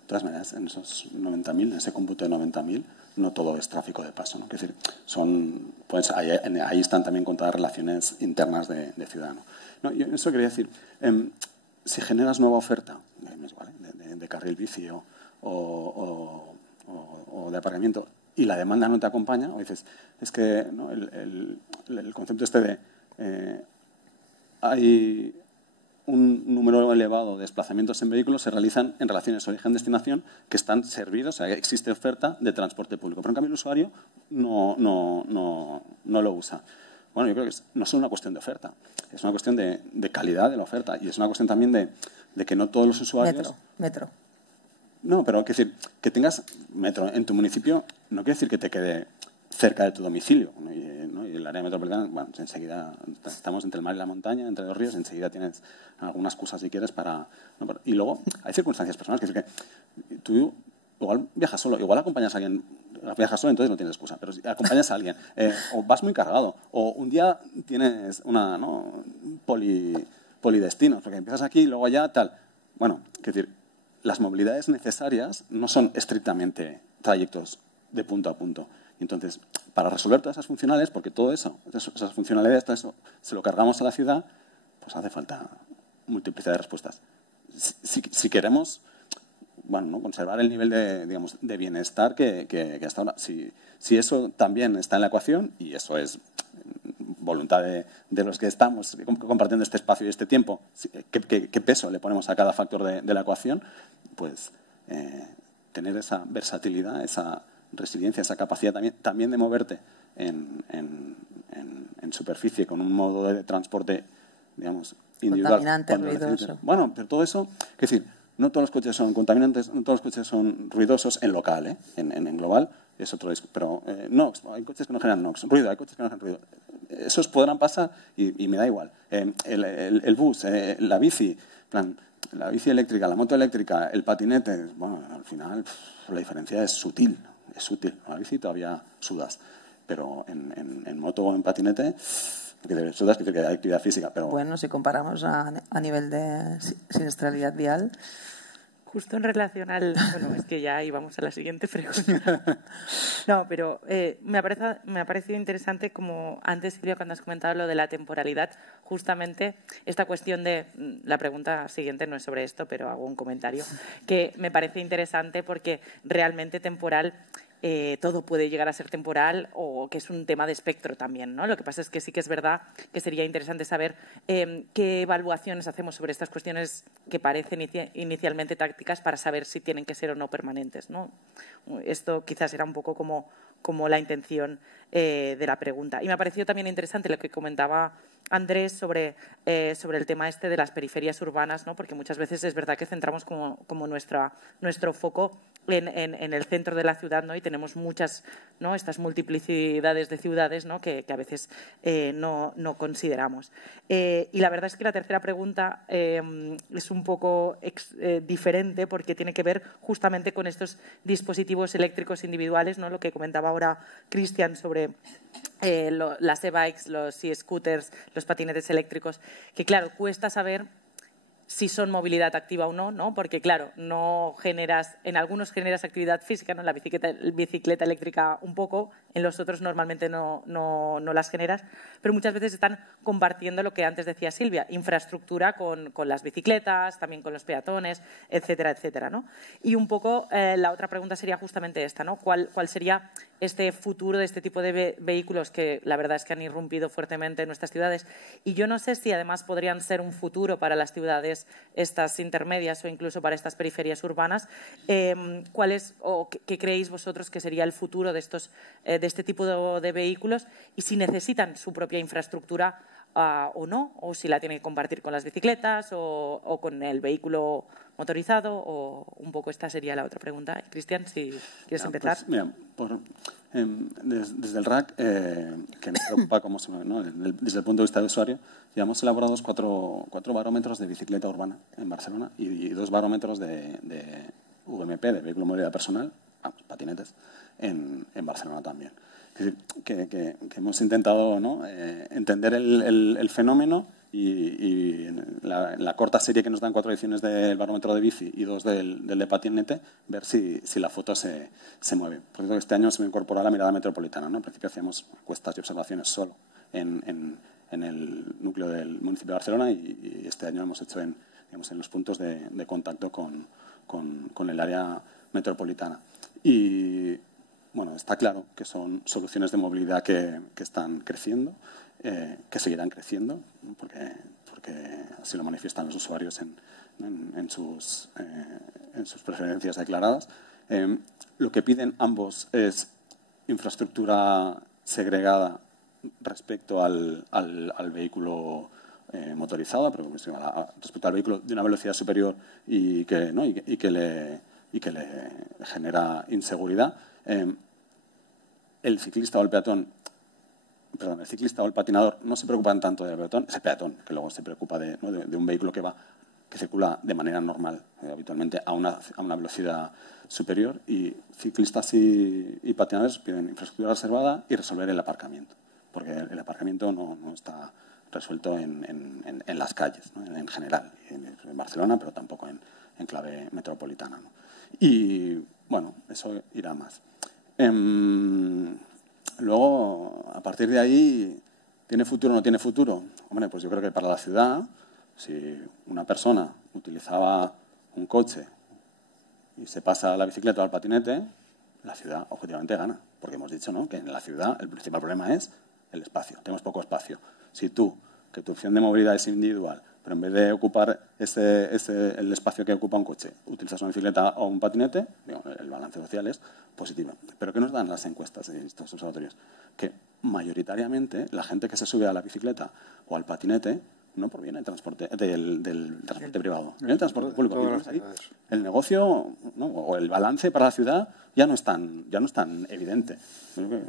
De todas maneras, en esos 90.000, en ese cómputo de 90.000, no todo es tráfico de paso, ¿no? Es decir, ahí están también contadas relaciones internas de ciudad, ¿no? No, yo eso quería decir, si generas nueva oferta de carril bici o de aparcamiento y la demanda no te acompaña, o dices, es que, ¿no? el concepto este de hay un número elevado de desplazamientos en vehículos se realizan en relaciones origen-destinación que están servidos, o sea, existe oferta de transporte público. Pero en cambio el usuario no lo usa. Bueno, yo creo que no es solo una cuestión de oferta, es una cuestión de calidad de la oferta y es una cuestión también de que no todos los usuarios... Metro. No, pero decir, que tengas metro en tu municipio no quiere decir que te quede cerca de tu domicilio, ¿no? Y el área metropolitana, bueno, enseguida estamos entre el mar y la montaña, entre los ríos, enseguida tienes algunas cosas si quieres para... ¿no? Y luego hay circunstancias personales, que es que tú igual viajas solo, igual acompañas a alguien, viajas solo entonces no tienes excusa, pero si acompañas a alguien, o vas muy cargado, o un día tienes una polidestinos, porque empiezas aquí y luego allá tal. Bueno, es decir, las movilidades necesarias no son estrictamente trayectos de punto a punto. Y entonces, para resolver todas esas funcionalidades, porque todo eso, esas funcionalidades, todo eso, se lo cargamos a la ciudad, pues hace falta multiplicidad de respuestas. Si queremos, bueno, ¿no? conservar el nivel de bienestar que hasta ahora, si eso también está en la ecuación, y eso es voluntad de los que estamos compartiendo este espacio y este tiempo, qué peso le ponemos a cada factor de la ecuación, pues tener esa versatilidad, esa resiliencia, esa capacidad también de moverte en superficie con un modo de transporte, digamos, individual. Contaminante, ruidoso. Bueno, pero todo eso, es decir, no todos los coches son contaminantes, no todos los coches son ruidosos en local, ¿eh? En global es otro disco. Pero NOx, hay coches que no generan NOx, ruido, hay coches que no generan ruido. Esos podrán pasar y me da igual. El bus, la bici, la bici eléctrica, la moto eléctrica, el patinete, bueno, al final la diferencia es sutil. Es útil. En la bici todavía sudas, pero en moto o en patinete sudas, que hay actividad física. Pero... Bueno, si comparamos a nivel de siniestralidad vial... Justo en relación al... Bueno, es que ya íbamos a la siguiente pregunta. No, pero me ha parecido interesante, como antes, Silvia, cuando has comentado lo de la temporalidad, justamente esta cuestión de... La pregunta siguiente no es sobre esto, pero hago un comentario, que me parece interesante porque realmente temporal todo puede llegar a ser temporal o que es un tema de espectro también, ¿no? Lo que pasa es que sí que es verdad que sería interesante saber qué evaluaciones hacemos sobre estas cuestiones que parecen inicialmente tácticas para saber si tienen que ser o no permanentes, ¿no? Esto quizás era un poco como la intención de la pregunta. Y me ha parecido también interesante lo que comentaba Andrés sobre el tema este de las periferias urbanas, ¿no? Porque muchas veces es verdad que centramos como nuestro foco en el centro de la ciudad, ¿no? Y tenemos muchas, ¿no? Estas multiplicidades de ciudades, ¿no? que a veces no consideramos. Y la verdad es que la tercera pregunta es un poco diferente porque tiene que ver justamente con estos dispositivos eléctricos individuales, ¿no? Lo que comentaba ahora Cristian sobre las e-bikes, los e-scooters, los patinetes eléctricos, que claro, cuesta saber si son movilidad activa o no, ¿no? Porque, claro, en algunos generas actividad física, ¿no? La bicicleta eléctrica un poco, en los otros normalmente no las generas, pero muchas veces están compartiendo lo que antes decía Silvia, infraestructura con las bicicletas, también con los peatones, etcétera, etcétera, ¿no? Y un poco la otra pregunta sería justamente esta, ¿no? ¿Cuál sería este futuro de este tipo de vehículos que la verdad es que han irrumpido fuertemente en nuestras ciudades? Y yo no sé si además podrían ser un futuro para las ciudades estas intermedias o incluso para estas periferias urbanas. ¿Cuál es o qué creéis vosotros que sería el futuro de este tipo de vehículos y si necesitan su propia infraestructura o no, o si la tienen que compartir con las bicicletas o con el vehículo motorizado, o un poco esta sería la otra pregunta. Cristian, si quieres empezar. Pues, mira, desde el RAC, que me preocupa cómo se mueve, ¿no? Desde el punto de vista de usuario, ya hemos elaborado cuatro barómetros de bicicleta urbana en Barcelona y 2 barómetros de VMP, de vehículo movilidad personal, patinetes, en Barcelona también. Es decir, que hemos intentado, ¿no? Entender el fenómeno y en la corta serie que nos dan 4 ediciones del barómetro de bici y 2 del de patinete, ver si la foto se mueve. Por cierto, este año se me incorporó la mirada metropolitana, ¿no? Al principio hacíamos encuestas y observaciones solo en el núcleo del municipio de Barcelona y este año hemos hecho en los puntos de contacto con el área metropolitana. Y bueno, está claro que son soluciones de movilidad que están creciendo, que seguirán creciendo, ¿no? porque así lo manifiestan los usuarios en sus preferencias declaradas. Lo que piden ambos es infraestructura segregada respecto al vehículo motorizado, pero respecto al vehículo de una velocidad superior y que le genera inseguridad. El ciclista o el patinador no se preocupan tanto del peatón, ese peatón que luego se preocupa de un vehículo que circula de manera normal, habitualmente a una velocidad superior, y ciclistas y patinadores piden infraestructura reservada y resolver el aparcamiento, porque el aparcamiento no está resuelto en las calles, ¿no? En general, en Barcelona, pero tampoco en clave metropolitana, ¿no? Y bueno, eso irá más. Luego, a partir de ahí, ¿tiene futuro o no tiene futuro? Hombre, pues yo creo que para la ciudad, si una persona utilizaba un coche y se pasa a la bicicleta o al patinete, la ciudad objetivamente gana. Porque hemos dicho, ¿no?, que en la ciudad el principal problema es el espacio. Tenemos poco espacio. Si tú, que tu opción de movilidad es individual, pero en vez de ocupar el espacio que ocupa un coche, utilizas una bicicleta o un patinete, el balance social es positivo. ¿Pero qué nos dan las encuestas de estos observatorios? Que mayoritariamente la gente que se sube a la bicicleta o al patinete no proviene del transporte privado, viene del transporte público. El negocio, ¿no?, o el balance para la ciudad ya no es tan evidente.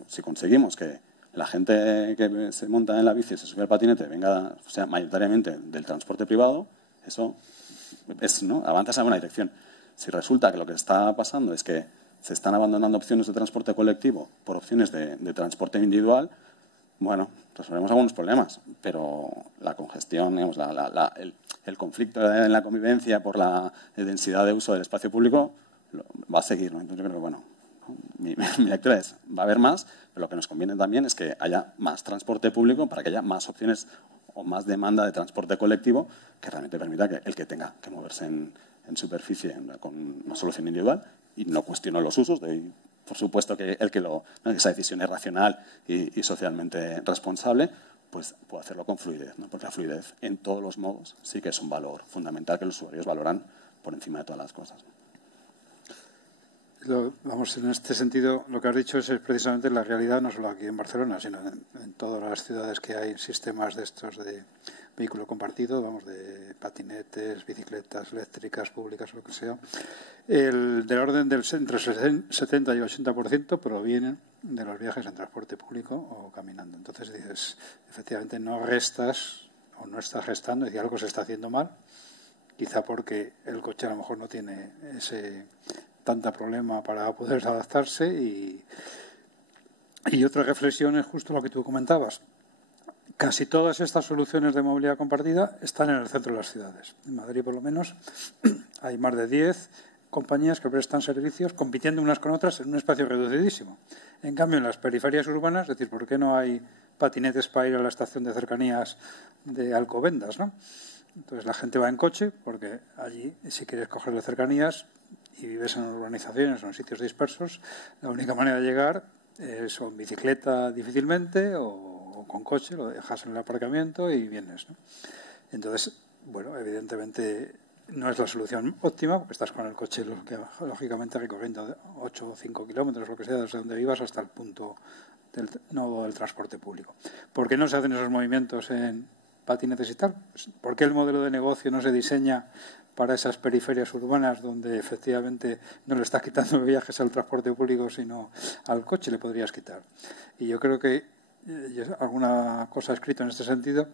Si conseguimos que la gente que se monta en la bici y se sube al patinete venga, o sea, mayoritariamente del transporte privado, eso es, ¿no?, avanzas en una buena dirección. Si resulta que lo que está pasando es que se están abandonando opciones de transporte colectivo por opciones de transporte individual, bueno, resolvemos algunos problemas, pero la congestión, digamos, el conflicto en la convivencia por la densidad de uso del espacio público va a seguir, ¿no? Entonces yo creo que, bueno, mi lectura es, va a haber más, pero lo que nos conviene también es que haya más transporte público para que haya más opciones o más demanda de transporte colectivo que realmente permita que el que tenga que moverse en superficie con una solución individual, y no cuestiono los usos, doy por supuesto que esa decisión es racional y socialmente responsable, pues puede hacerlo con fluidez, ¿no? Porque la fluidez en todos los modos sí que es un valor fundamental que los usuarios valoran por encima de todas las cosas. Vamos, en este sentido, lo que has dicho es precisamente la realidad, no solo aquí en Barcelona, sino en todas las ciudades que hay sistemas de estos de vehículo compartido, vamos, de patinetes, bicicletas eléctricas, públicas, lo que sea. Del orden del entre 70 y 80% provienen de los viajes en transporte público o caminando. Entonces dices, efectivamente no restas o no estás restando, es decir, algo se está haciendo mal, quizá porque el coche a lo mejor no tiene tanta problema para poder adaptarse y otra reflexión es justo lo que tú comentabas. Casi todas estas soluciones de movilidad compartida están en el centro de las ciudades. En Madrid, por lo menos, hay más de 10 compañías que prestan servicios compitiendo unas con otras en un espacio reducidísimo. En cambio, en las periferias urbanas, es decir, ¿por qué no hay patinetes para ir a la estación de cercanías de Alcobendas, ¿no? Entonces la gente va en coche porque allí, si quieres coger las cercanías y vives en urbanizaciones o en sitios dispersos, la única manera de llegar es o en bicicleta difícilmente o con coche, lo dejas en el aparcamiento y vienes, ¿no? Entonces, bueno, evidentemente no es la solución óptima porque estás con el coche lógicamente recorriendo 8 o 5 kilómetros, lo que sea, desde donde vivas hasta el punto del nodo del transporte público. ¿Por qué no se hacen esos movimientos en patinetes y tal? ¿Por qué el modelo de negocio no se diseña para esas periferias urbanas donde efectivamente no le estás quitando viajes al transporte público sino al coche le podrías quitar? Y yo creo que alguna cosa he escrito en este sentido,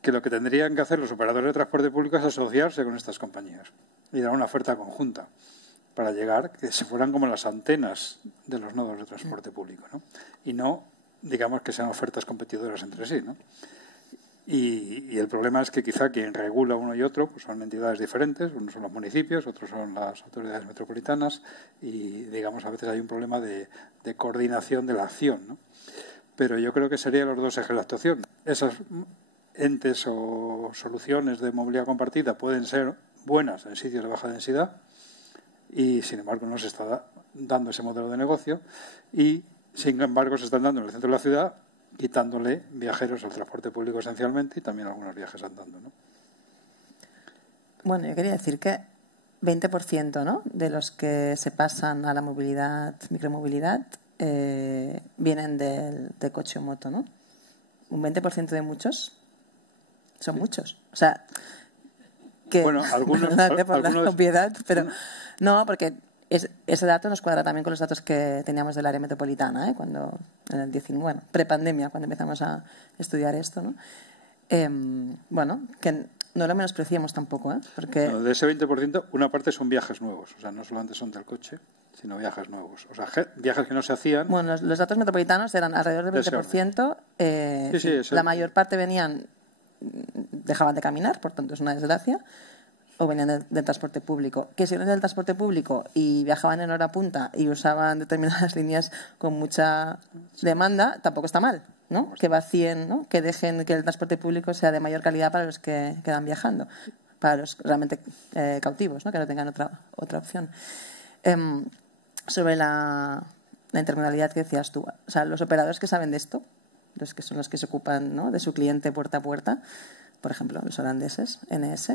que lo que tendrían que hacer los operadores de transporte público es asociarse con estas compañías y dar una oferta conjunta para llegar, que se fueran como las antenas de los nodos de transporte público, ¿no? Y no, digamos, que sean ofertas competidoras entre sí, ¿no? Y el problema es que quizá quien regula uno y otro pues son entidades diferentes, unos son los municipios, otros son las autoridades metropolitanas y, digamos, a veces hay un problema de coordinación de la acción, ¿no? Pero yo creo que serían los dos ejes de actuación. Esas entes o soluciones de movilidad compartida pueden ser buenas en sitios de baja densidad y, sin embargo, no se está dando ese modelo de negocio y, sin embargo, se están dando en el centro de la ciudad quitándole viajeros al transporte público esencialmente y también algunos viajes andando, ¿no? Bueno, yo quería decir que 20%, ¿no?, de los que se pasan a la movilidad, micromovilidad, vienen de coche o moto, ¿no? Un 20% de muchos son muchos. O sea, que... Bueno, algunos... por la obviedad, pero... No, porque ese dato nos cuadra también con los datos que teníamos del área metropolitana, cuando en el 19, bueno, prepandemia, cuando empezamos a estudiar esto, ¿no? Bueno, que no lo menospreciamos tampoco, porque... No, de ese 20%, una parte son viajes nuevos. O sea, no solamente son del coche, sino viajes nuevos. O sea, viajes que no se hacían... Bueno, los datos metropolitanos eran alrededor del 20%. La mayor parte dejaban de caminar, por tanto es una desgracia, o venían del transporte público. Que si venían del transporte público y viajaban en hora punta y usaban determinadas líneas con mucha demanda, tampoco está mal, ¿no? Que vacíen, ¿no? Que dejen que el transporte público sea de mayor calidad para los que quedan viajando, para los realmente cautivos, ¿no? Que no tengan otra opción. Sobre la intermodalidad que decías tú, o sea, los operadores que saben de esto, los que son los que se ocupan, ¿no?, de su cliente puerta a puerta, por ejemplo, los holandeses, NS,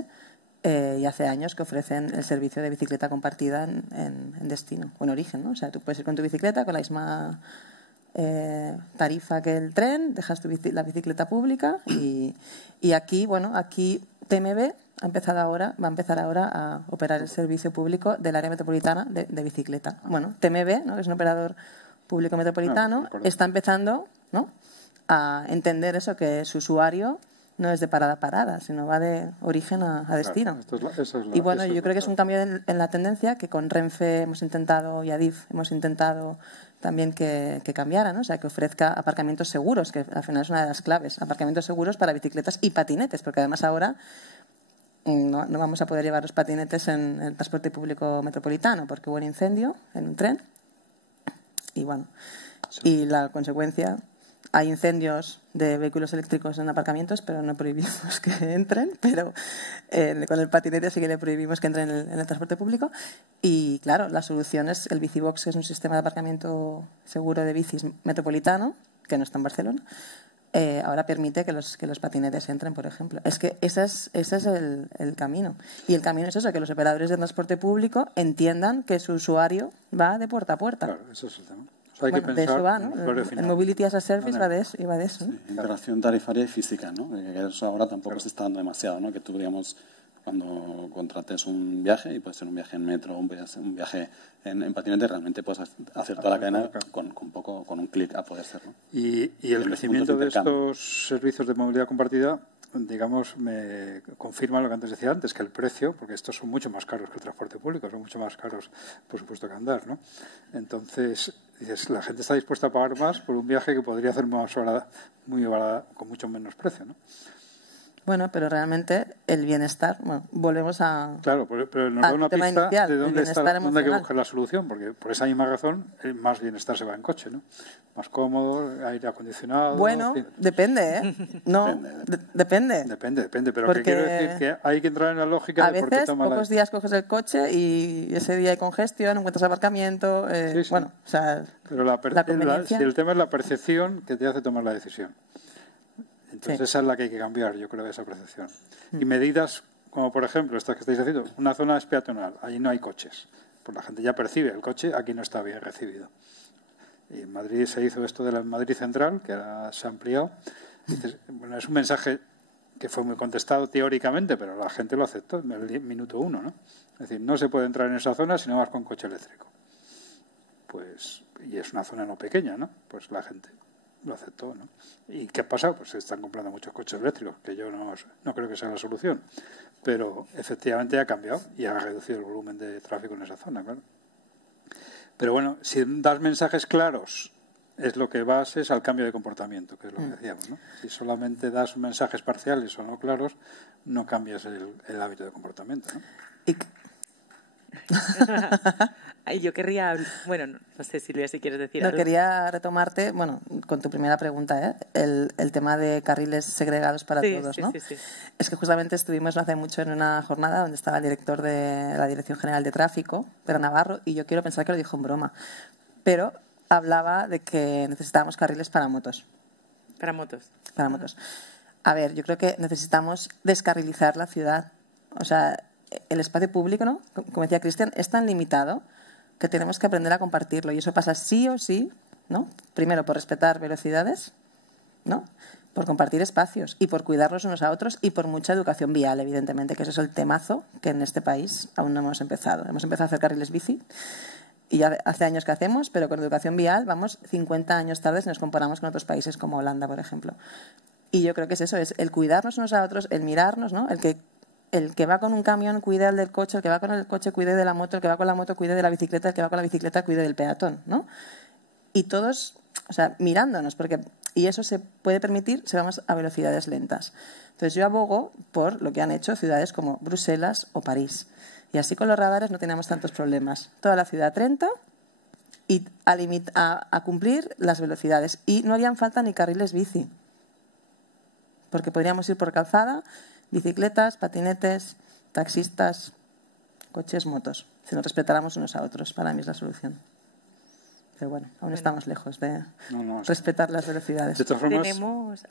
y hace años que ofrecen el servicio de bicicleta compartida en destino o en origen, ¿no? O sea, tú puedes ir con tu bicicleta con la misma tarifa que el tren, dejas la bicicleta pública y aquí, bueno, aquí TMB va a empezar ahora a operar el servicio público del área metropolitana de bicicleta. Bueno, TMB, ¿no?, que es un operador público metropolitano, está empezando, ¿no?, a entender eso, que su usuario no es de parada a parada, sino va de origen a destino. Y bueno, yo creo que es un cambio en la tendencia que con Renfe hemos intentado, y Adif hemos intentado también que cambiara, ¿no? O sea, que ofrezca aparcamientos seguros, que al final es una de las claves, aparcamientos seguros para bicicletas y patinetes, porque además ahora no vamos a poder llevar los patinetes en el transporte público metropolitano, porque hubo un incendio en un tren y bueno, y la consecuencia... hay incendios de vehículos eléctricos en aparcamientos, pero no prohibimos que entren, pero con el patinete sí que le prohibimos que entren en el transporte público. Y claro, la solución es el Bicibox, que es un sistema de aparcamiento seguro de bicis metropolitano, que no está en Barcelona. Ahora permite que los patinetes entren, por ejemplo. Es que ese es el camino. Y el camino es eso, que los operadores de transporte público entiendan que su usuario va de puerta a puerta. Claro, eso es el tema. O sea, hay bueno, que de pensar eso va, ¿no? El Mobility as a Service va de eso. ¿No? Sí, integración tarifaria y física, ¿no? Que eso ahora tampoco se está dando demasiado, ¿no? Que tú, digamos, cuando contrates un viaje, y puede ser un viaje en metro, un viaje en patinete, realmente puedes hacer toda la cadena con un clic a poder ser, ¿no? Y el crecimiento de estos servicios de movilidad compartida, digamos, me confirma lo que antes decía antes, que el precio, porque estos son mucho más caros que el transporte público, son mucho más caros, por supuesto, que andar, ¿no? Entonces, dices, la gente está dispuesta a pagar más por un viaje que podría hacer muy barato, con mucho menos precio, ¿no? Bueno, pero realmente el bienestar, bueno, volvemos a... Claro, pero nos da una pista inicial, de dónde hay que buscar emocional. la solución, porque por esa misma razón más bienestar se va en coche, ¿no? Más cómodo, aire acondicionado... Bueno, depende, ¿eh? No, depende. Depende, pero porque ¿qué quiero decir? Que hay que entrar en la lógica de por qué toma pocos días coges el coche y ese día hay congestión, no encuentras aparcamiento, sí. Bueno, o sea... Pero si el tema es la percepción que te hace tomar la decisión. Entonces esa es la que hay que cambiar, yo creo, esa percepción. Y medidas como, por ejemplo, estas que estáis haciendo, una zona es peatonal, allí no hay coches. Pues la gente ya percibe el coche, aquí no está bien recibido. Y en Madrid se hizo esto de la Madrid Central, que ahora se ha ampliado. Dices, bueno, es un mensaje que fue muy contestado teóricamente, pero la gente lo aceptó en el minuto 1, ¿no? Es decir, no se puede entrar en esa zona si no vas con coche eléctrico. Pues, y es una zona no pequeña, ¿no? Pues la gente lo aceptó, ¿no? ¿Y qué ha pasado? Pues se están comprando muchos coches eléctricos, que yo no creo que sea la solución, pero efectivamente ha cambiado y ha reducido el volumen de tráfico en esa zona, claro. Pero bueno, si das mensajes claros, es lo que vas es al cambio de comportamiento, que es lo que decíamos, ¿no? Si solamente das mensajes parciales o no claros, no cambias el hábito de comportamiento, ¿no? Yo querría, bueno, no sé, Silvia, si quieres decir algo. Quería retomarte, bueno, con tu primera pregunta, el tema de carriles segregados para todos, ¿no? Sí. Es que justamente estuvimos no hace mucho en una jornada donde estaba el director de la Dirección General de Tráfico, Pedro Navarro, y yo quiero pensar que lo dijo en broma, pero hablaba de que necesitábamos carriles para motos. Para motos. Para motos. A ver, yo creo que necesitamos descarrilizar la ciudad. O sea, el espacio público, ¿no? Como decía Cristian, es tan limitado que tenemos que aprender a compartirlo. Y eso pasa sí o sí, ¿no? Primero, por respetar velocidades, ¿no? Por compartir espacios y por cuidarnos unos a otros y por mucha educación vial, evidentemente, que ese es el temazo que en este país aún no hemos empezado. Hemos empezado a hacer carriles bici y ya hace años que hacemos, pero con educación vial vamos 50 años tarde si nos comparamos con otros países como Holanda, por ejemplo. Y yo creo que es eso, es el cuidarnos unos a otros, el mirarnos, ¿no? El que va con un camión cuide al del coche, el que va con el coche cuide de la moto, el que va con la moto cuide de la bicicleta, el que va con la bicicleta cuide del peatón, ¿no? Y todos, o sea, mirándonos, y eso se puede permitir si vamos a velocidades lentas. Entonces yo abogo por lo que han hecho ciudades como Bruselas o París. Y así con los radares no tenemos tantos problemas. Toda la ciudad 30 y a cumplir las velocidades. Y no harían falta ni carriles bici, porque podríamos ir por calzada, bicicletas, patinetes, taxistas, coches, motos. Si nos respetáramos unos a otros, para mí es la solución. Pero bueno, aún estamos lejos de respetar las velocidades. De todas formas, tenemos...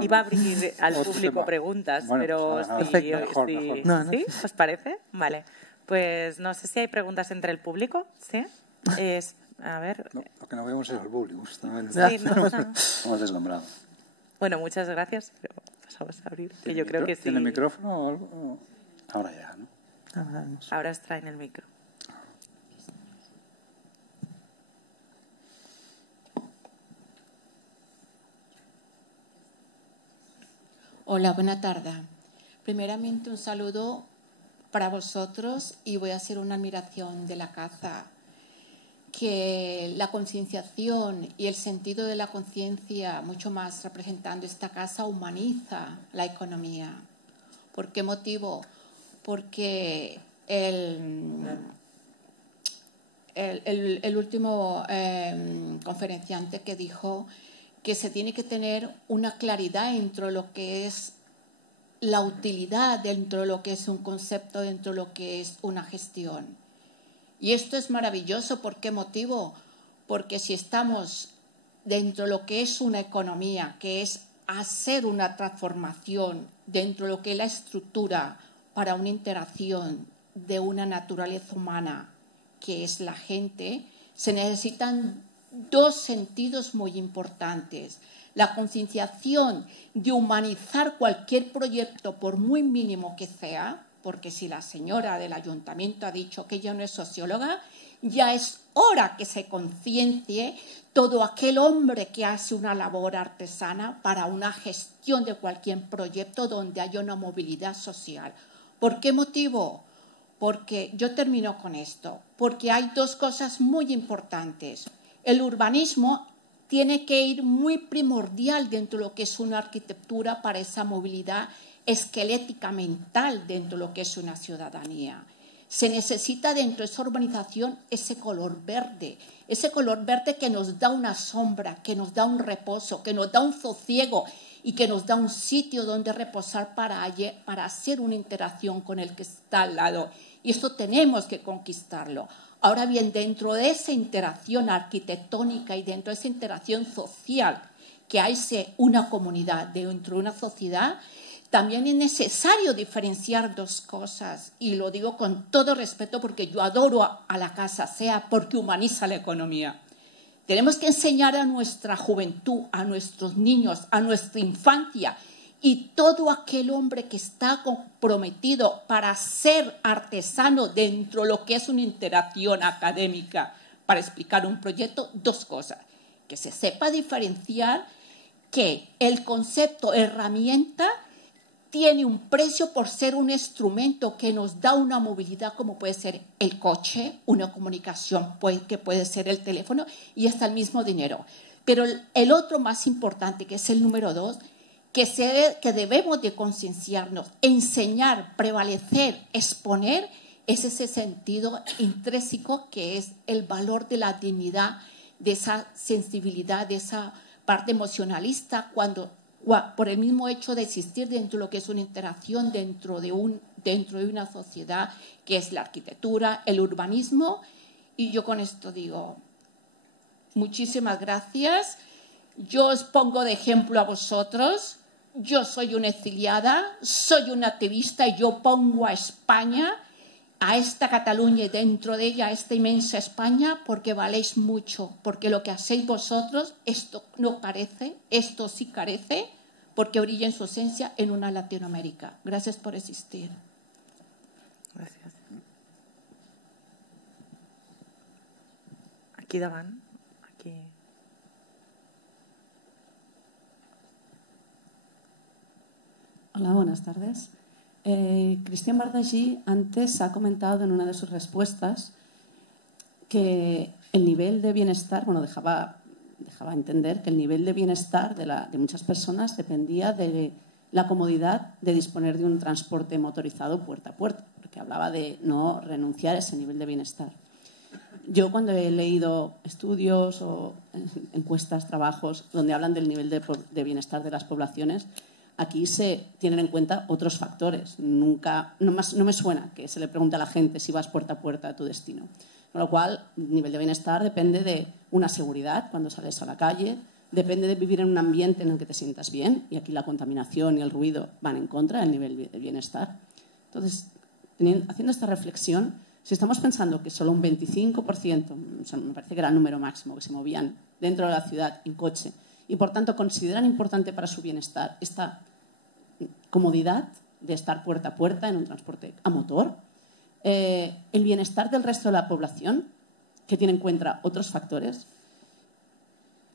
iba a abrir al público preguntas, pero mejor. ¿Sí? ¿Os parece? Vale. Pues no sé si hay preguntas entre el público. ¿Sí? A ver... lo que no vemos es el público. Hemos deslumbrado. Bueno, muchas gracias. Pero pasamos a abrir, que yo creo que sí. ¿Tiene micrófono o algo? Ahora ya, ¿no? Ahora os traen el micro. Hola, buena tarde. Primeramente un saludo para vosotros y voy a hacer una admiración de la caza. Que la concienciación y el sentido de la conciencia, mucho más representando esta casa, humaniza la economía. ¿Por qué motivo? Porque el último conferenciante que dijo que se tiene que tener una claridad dentro de lo que es la utilidad, dentro de lo que es un concepto, dentro de lo que es una gestión. Y esto es maravilloso. ¿Por qué motivo? Porque si estamos dentro de lo que es una economía, que es hacer una transformación dentro de lo que es la estructura para una interacción de una naturaleza humana, que es la gente, se necesitan dos sentidos muy importantes. La concienciación de humanizar cualquier proyecto, por muy mínimo que sea, porque si la señora del ayuntamiento ha dicho que ella no es socióloga, ya es hora que se conciencie todo aquel hombre que hace una labor artesana para una gestión de cualquier proyecto donde haya una movilidad social. ¿Por qué motivo? Porque yo termino con esto, porque hay dos cosas muy importantes. El urbanismo tiene que ir muy primordial dentro de lo que es una arquitectura para esa movilidad esquelética mental dentro de lo que es una ciudadanía. Se necesita dentro de esa urbanización ese color verde que nos da una sombra, que nos da un reposo, que nos da un sosiego y que nos da un sitio donde reposar para hacer una interacción con el que está al lado. Y esto tenemos que conquistarlo. Ahora bien, dentro de esa interacción arquitectónica y dentro de esa interacción social que hay una comunidad, dentro de una sociedad, también es necesario diferenciar dos cosas. Y lo digo con todo respeto porque yo adoro a la Casa Sea porque humaniza la economía. Tenemos que enseñar a nuestra juventud, a nuestros niños, a nuestra infancia y todo aquel hombre que está comprometido para ser artesano dentro de lo que es una interacción académica para explicar un proyecto, dos cosas. Que se sepa diferenciar que el concepto herramienta tiene un precio por ser un instrumento que nos da una movilidad como puede ser el coche, una comunicación que puede ser el teléfono y hasta el mismo dinero. Pero el otro más importante, que es el número 2, que debemos de concienciarnos, enseñar, prevalecer, exponer, es ese sentido intrínseco que es el valor de la dignidad, de esa sensibilidad, de esa parte emocionalista cuando por el mismo hecho de existir dentro de lo que es una interacción dentro de una sociedad que es la arquitectura, el urbanismo. Y yo con esto digo, muchísimas gracias. Yo os pongo de ejemplo a vosotros. Yo soy una exiliada, soy una activista y yo pongo a España, a esta Cataluña y dentro de ella a esta inmensa España porque valéis mucho, porque lo que hacéis vosotros, esto no carece, esto sí carece, porque brilla en su esencia en una Latinoamérica. Gracias por existir. Gracias. Aquí davant, aquí. Hola, buenas tardes. Cristian Bardagí antes ha comentado en una de sus respuestas que el nivel de bienestar, bueno, dejaba entender que el nivel de bienestar de muchas personas dependía de la comodidad de disponer de un transporte motorizado puerta a puerta, porque hablaba de no renunciar a ese nivel de bienestar. Yo cuando he leído estudios o encuestas, trabajos, donde hablan del nivel de bienestar de las poblaciones, aquí se tienen en cuenta otros factores. No me suena que se le pregunte a la gente si vas puerta a puerta a tu destino. Con lo cual, el nivel de bienestar depende de una seguridad cuando sales a la calle, depende de vivir en un ambiente en el que te sientas bien, y aquí la contaminación y el ruido van en contra del nivel de bienestar. Entonces, haciendo esta reflexión, si estamos pensando que solo un 25%, me parece que era el número máximo, que se movían dentro de la ciudad en coche, y por tanto consideran importante para su bienestar esta comodidad de estar puerta a puerta en un transporte a motor, el bienestar del resto de la población, que tiene en cuenta otros factores,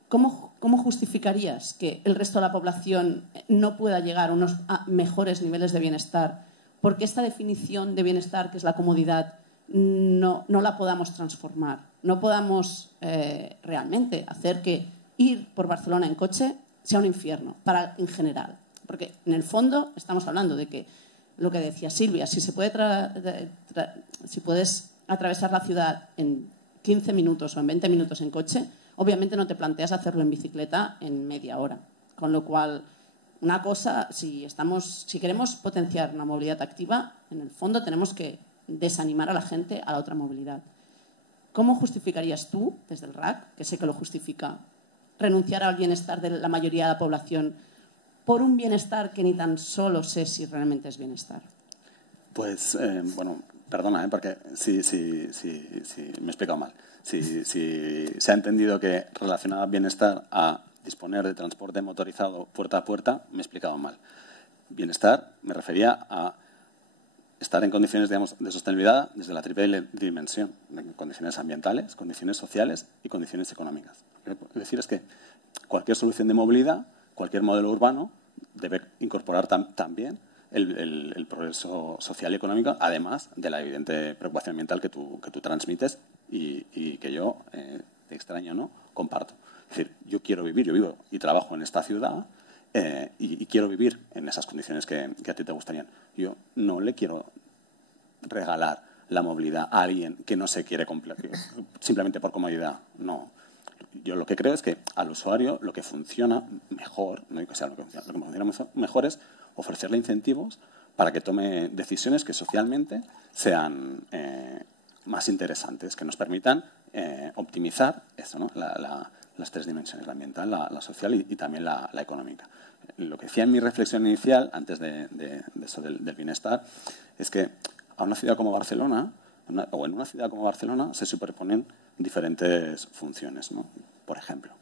¿cómo justificarías que el resto de la población no pueda llegar a mejores niveles de bienestar? Porque esta definición de bienestar, que es la comodidad, no la podamos transformar, no podamos realmente hacer que ir por Barcelona en coche sea un infierno en general. Porque en el fondo estamos hablando de que lo que decía Silvia, si puedes atravesar la ciudad en 15 minutos o en 20 minutos en coche, Obviamente no te planteas hacerlo en bicicleta en media hora. Con lo cual, una cosa, si queremos potenciar una movilidad activa, en el fondo tenemos que desanimar a la gente a la otra movilidad. ¿Cómo justificarías tú, desde el RAC, que sé que lo justifica, renunciar al bienestar de la mayoría de la población por un bienestar que ni tan solo sé si realmente es bienestar? Pues, bueno, perdona, porque sí, me he explicado mal. Si se ha entendido que relacionaba bienestar a disponer de transporte motorizado puerta a puerta, me he explicado mal. Bienestar me refería a estar en condiciones, digamos, de sostenibilidad desde la triple dimensión, en condiciones ambientales, condiciones sociales y condiciones económicas. Lo que quiero decir es que cualquier solución de movilidad, cualquier modelo urbano, debe incorporar también el progreso social y económico, además de la evidente preocupación ambiental que tú transmites y que yo, te extraño, ¿no?, comparto. Es decir, yo vivo y trabajo en esta ciudad y quiero vivir en esas condiciones que a ti te gustarían. Yo no le quiero regalar la movilidad a alguien que no se quiere simplemente por comodidad. No. Yo lo que creo es que al usuario lo que funciona mejor, no digo que sea lo que funciona mejor, es ofrecerle incentivos para que tome decisiones que socialmente sean más interesantes, que nos permitan optimizar eso, ¿no?, las tres dimensiones, la ambiental, la social y también la económica. Lo que decía en mi reflexión inicial, antes de eso del bienestar, es que a una ciudad como Barcelona, o en una ciudad como Barcelona, se superponen diferentes funciones, ¿no? Por ejemplo,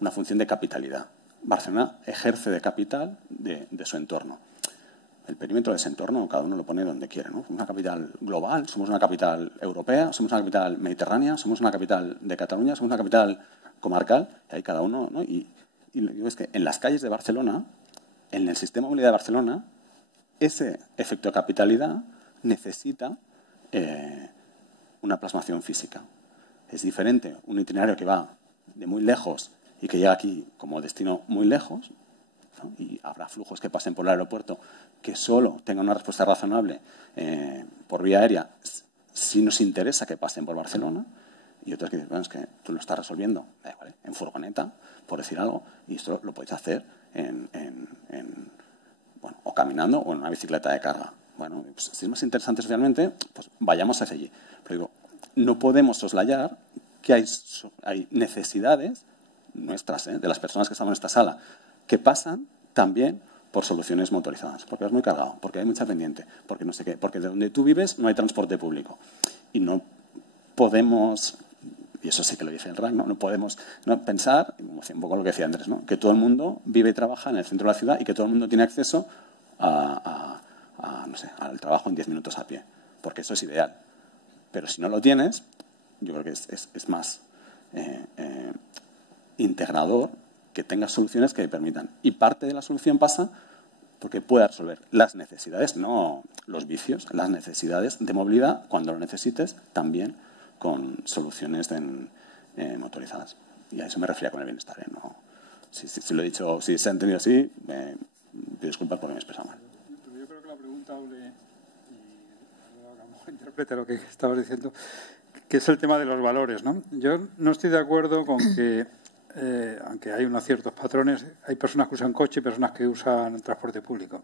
una función de capitalidad. Barcelona ejerce de capital de su entorno. El perímetro de ese entorno cada uno lo pone donde quiere, ¿no? Somos una capital global, somos una capital europea, somos una capital mediterránea, somos una capital de Cataluña, somos una capital comarcal, y ahí cada uno, ¿no? Y lo que digo es que en las calles de Barcelona, en el sistema de movilidad de Barcelona, ese efecto de capitalidad necesita una plasmación física. Es diferente un itinerario que va de muy lejos y que llega aquí como destino muy lejos, ¿no? Y habrá flujos que pasen por el aeropuerto que solo tengan una respuesta razonable por vía aérea si nos interesa que pasen por Barcelona, y otras que dicen, bueno, es que tú lo estás resolviendo en furgoneta, por decir algo, y esto lo podéis hacer bueno, o caminando o en una bicicleta de carga. Bueno, pues, si es más interesante socialmente, pues vayamos hacia allí. Pero digo, no podemos soslayar que hay necesidades nuestras, de las personas que estamos en esta sala, que pasan también por soluciones motorizadas, porque es muy cargado, porque hay mucha pendiente, porque no sé qué, porque de donde tú vives no hay transporte público. Y no podemos, y eso sí que lo dice el RAC, no podemos pensar, un poco lo que decía Andrés, ¿no?, que todo el mundo vive y trabaja en el centro de la ciudad y que todo el mundo tiene acceso no sé, al trabajo en 10 minutos a pie, porque eso es ideal. Pero si no lo tienes, yo creo que es más integrador que tengas soluciones que te permitan. Y parte de la solución pasa porque pueda resolver las necesidades, no los vicios, las necesidades de movilidad cuando lo necesites, también con soluciones motorizadas. Y a eso me refería con el bienestar, ¿eh? No, si lo he dicho, si se ha entendido así, pido disculpas porque me he expresado mal. Yo creo que la pregunta hable, y a lo mejor interprete lo que estabas diciendo, que es el tema de los valores, ¿no? Yo no estoy de acuerdo con que, aunque hay unos ciertos patrones, hay personas que usan coche y personas que usan transporte público.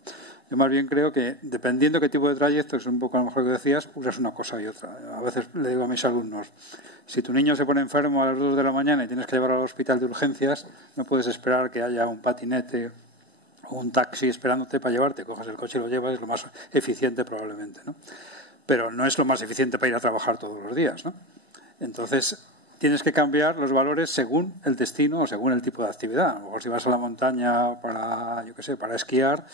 Yo más bien creo que, dependiendo qué tipo de trayecto, es un poco a lo mejor lo que decías, usas una cosa y otra. A veces le digo a mis alumnos, si tu niño se pone enfermo a las 2 de la mañana y tienes que llevarlo al hospital de urgencias, no puedes esperar que haya un patinete o un taxi esperándote para llevarte. Coges el coche y lo llevas, es lo más eficiente probablemente, ¿no? Pero no es lo más eficiente para ir a trabajar todos los días, ¿no? Entonces, tienes que cambiar los valores según el destino o según el tipo de actividad. A lo mejor si vas a la montaña para, yo qué sé, para esquiar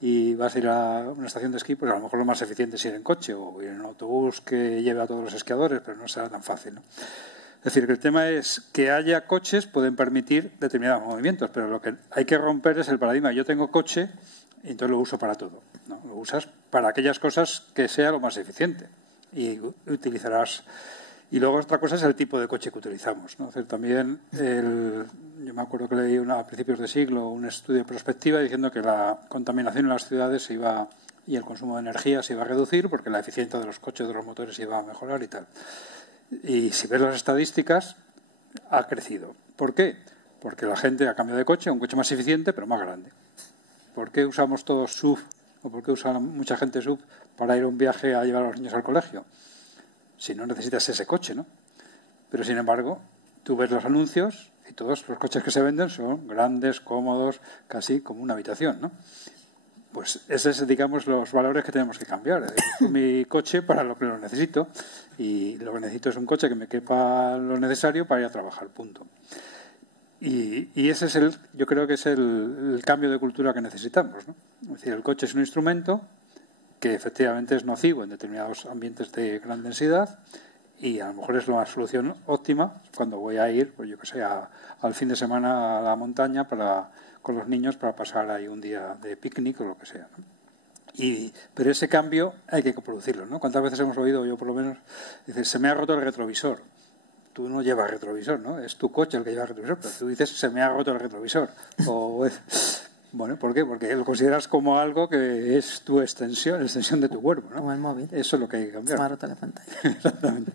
y vas a ir a una estación de esquí, pues a lo mejor lo más eficiente es ir en coche o ir en un autobús que lleve a todos los esquiadores, pero no será tan fácil, ¿no? Es decir, que el tema es que haya coches pueden permitir determinados movimientos, pero lo que hay que romper es el paradigma. Yo tengo coche y entonces lo uso para todo, ¿no? Lo usas para aquellas cosas que sea lo más eficiente y utilizarás. Y luego otra cosa es el tipo de coche que utilizamos, ¿no? Es decir, también yo me acuerdo que leí a principios de siglo un estudio de prospectiva diciendo que la contaminación en las ciudades y el consumo de energía se iba a reducir porque la eficiencia de los coches, de los motores, se iba a mejorar y tal. Y si ves las estadísticas, ha crecido. ¿Por qué? Porque la gente ha cambiado de coche a un coche más eficiente, pero más grande. ¿Por qué usamos todos SUV o por qué usa mucha gente SUV para ir a un viaje a llevar a los niños al colegio? Si no necesitas ese coche, ¿no? Pero, sin embargo, tú ves los anuncios y todos los coches que se venden son grandes, cómodos, casi como una habitación, ¿no? Pues esos es, digamos, los valores que tenemos que cambiar. Mi coche para lo que lo necesito, y lo que necesito es un coche que me quepa lo necesario para ir a trabajar, punto. Y ese es yo creo que es el cambio de cultura que necesitamos, ¿no? Es decir, el coche es un instrumento que efectivamente es nocivo en determinados ambientes de gran densidad, y a lo mejor es la solución óptima cuando voy a ir, pues yo que sé, al fin de semana a la montaña con los niños para pasar ahí un día de picnic o lo que sea, ¿no? Pero ese cambio hay que producirlo, ¿no? ¿Cuántas veces hemos oído, yo por lo menos, dices, se me ha roto el retrovisor? Tú no llevas retrovisor, ¿no? Es tu coche el que lleva retrovisor, pero tú dices, se me ha roto el retrovisor. Bueno, ¿por qué? Porque lo consideras como algo que es tu extensión de tu cuerpo, ¿no? Como el móvil. Eso es lo que hay que cambiar. Se me ha roto la pantalla. Exactamente.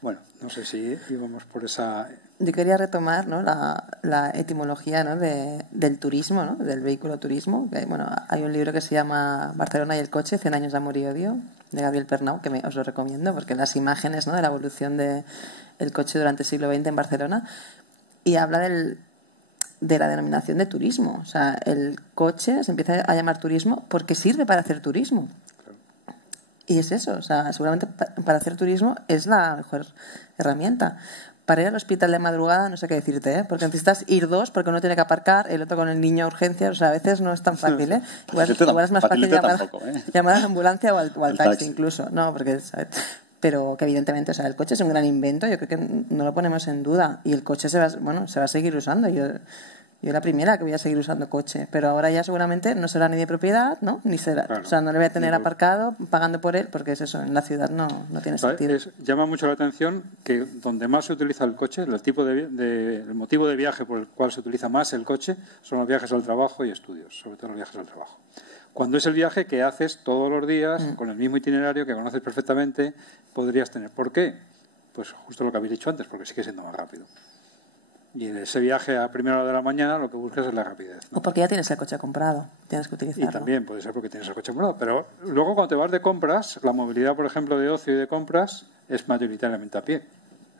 Bueno, no sé si íbamos por esa... Yo quería retomar, ¿no?, la etimología, ¿no?, del turismo, ¿no?, del vehículo turismo. Bueno, hay un libro que se llama Barcelona y el coche, 100 años de amor y odio, de Gabriel Pernau, que os lo recomiendo, porque las imágenes, ¿no?, de la evolución del coche durante el siglo XX en Barcelona, y habla de la denominación de turismo. O sea, el coche se empieza a llamar turismo porque sirve para hacer turismo. Y es eso, o sea, seguramente para hacer turismo es la mejor herramienta. Para ir al hospital de madrugada no sé qué decirte, ¿eh? Porque necesitas ir dos, porque uno tiene que aparcar, el otro con el niño a urgencias, o sea, a veces no es tan fácil, ¿eh? Igual es más fácil llamar a la ambulancia o al taxi incluso. No, porque, ¿sabes? Pero que evidentemente, o sea, el coche es un gran invento, yo creo que no lo ponemos en duda, y el coche se va a seguir usando. Yo la primera que voy a seguir usando coche, pero ahora ya seguramente no será ni de propiedad, ¿no? Ni será, claro, o sea, no le voy a tener aparcado pagando por él, porque es eso, en la ciudad no tiene sentido. Llama mucho la atención que donde más se utiliza el coche, el motivo de viaje por el cual se utiliza más el coche son los viajes al trabajo y estudios, sobre todo los viajes al trabajo. Cuando es el viaje que haces todos los días, con el mismo itinerario que conoces perfectamente, podrías tener. ¿Por qué? Pues justo lo que habéis dicho antes, porque sigue siendo más rápido. Y en ese viaje a primera hora de la mañana lo que buscas es la rapidez, ¿no? O porque ya tienes el coche comprado, tienes que utilizarlo. Y también puede ser porque tienes el coche comprado. Pero luego cuando te vas de compras, la movilidad, por ejemplo, de ocio y de compras es mayoritariamente a pie.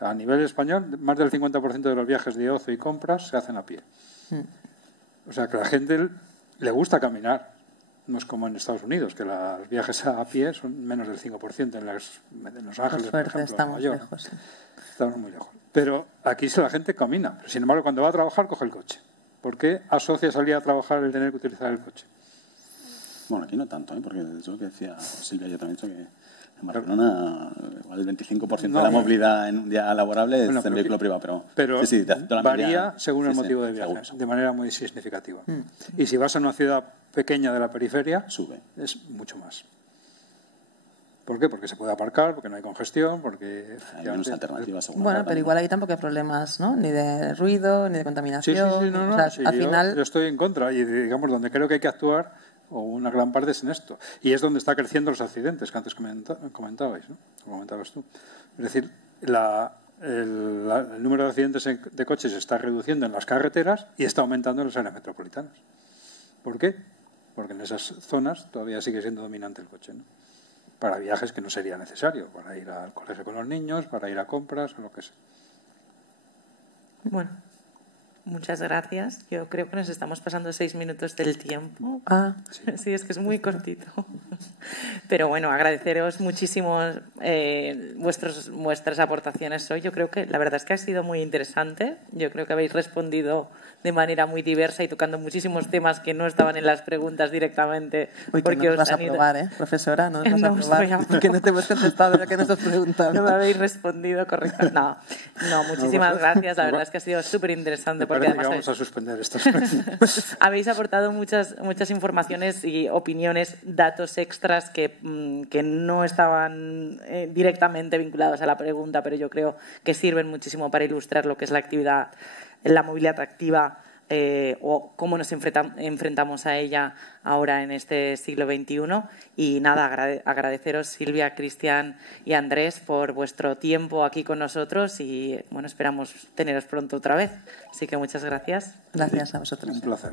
A nivel español, más del 50% de los viajes de ocio y compras se hacen a pie. O sea que a la gente le gusta caminar. No es como en Estados Unidos, que los viajes a pie son menos del 5% en Los Ángeles, por ejemplo, estamos en Nueva York. lejos. Estamos muy lejos. Pero aquí la gente camina. Sin embargo, cuando va a trabajar, coge el coche. ¿Por qué asocia salir a trabajar el tener que utilizar el coche? Bueno, aquí no tanto, porque es lo que decía Silvia, yo también he dicho que en Barcelona igual el 25% de la movilidad en un día laborable es en vehículo privado. Pero sí, varía según el motivo de viaje, de manera muy significativa. Y si vas a una ciudad pequeña de la periferia, es mucho más. ¿Por qué? Porque se puede aparcar, porque no hay congestión, porque... Hay menos alternativas. Bueno, pero igual ahí tampoco hay problemas, ¿no? Ni de ruido, ni de contaminación. Sí, o sea, al final... Yo estoy en contra y, digamos, donde creo que hay que actuar, o una gran parte es en esto. Y es donde está creciendo los accidentes, que antes comentabais, ¿no? Comentabas tú. Es decir, el número de accidentes de coches se está reduciendo en las carreteras y está aumentando en las áreas metropolitanas. ¿Por qué? Porque en esas zonas todavía sigue siendo dominante el coche, ¿no? Para viajes que no sería necesario, para ir al colegio con los niños, para ir a compras o lo que sea. Bueno, muchas gracias. Yo creo que nos estamos pasando 6 minutos del tiempo. Sí, es que es muy cortito. Pero bueno, agradeceros muchísimo vuestras aportaciones hoy. Yo creo que la verdad es que ha sido muy interesante. Yo creo que habéis respondido de manera muy diversa y tocando muchísimos temas que no estaban en las preguntas directamente. Uy, que no nos vas a probar, profesora, no nos vas a probar, porque no te hemos contestado lo que nos has preguntado. No me habéis respondido correctamente. No, muchísimas gracias. La verdad es que ha sido súper interesante. Porque además vamos a suspender estas. Habéis aportado muchas informaciones y opiniones, datos extras que no estaban directamente vinculados a la pregunta, pero yo creo que sirven muchísimo para ilustrar lo que es la actividad, la movilidad activa o cómo nos enfrentamos a ella ahora en este siglo XXI. Y nada, agradeceros, Silvia, Cristian y Andrés, por vuestro tiempo aquí con nosotros y bueno, esperamos teneros pronto otra vez. Así que muchas gracias. Gracias a vosotros. Un placer.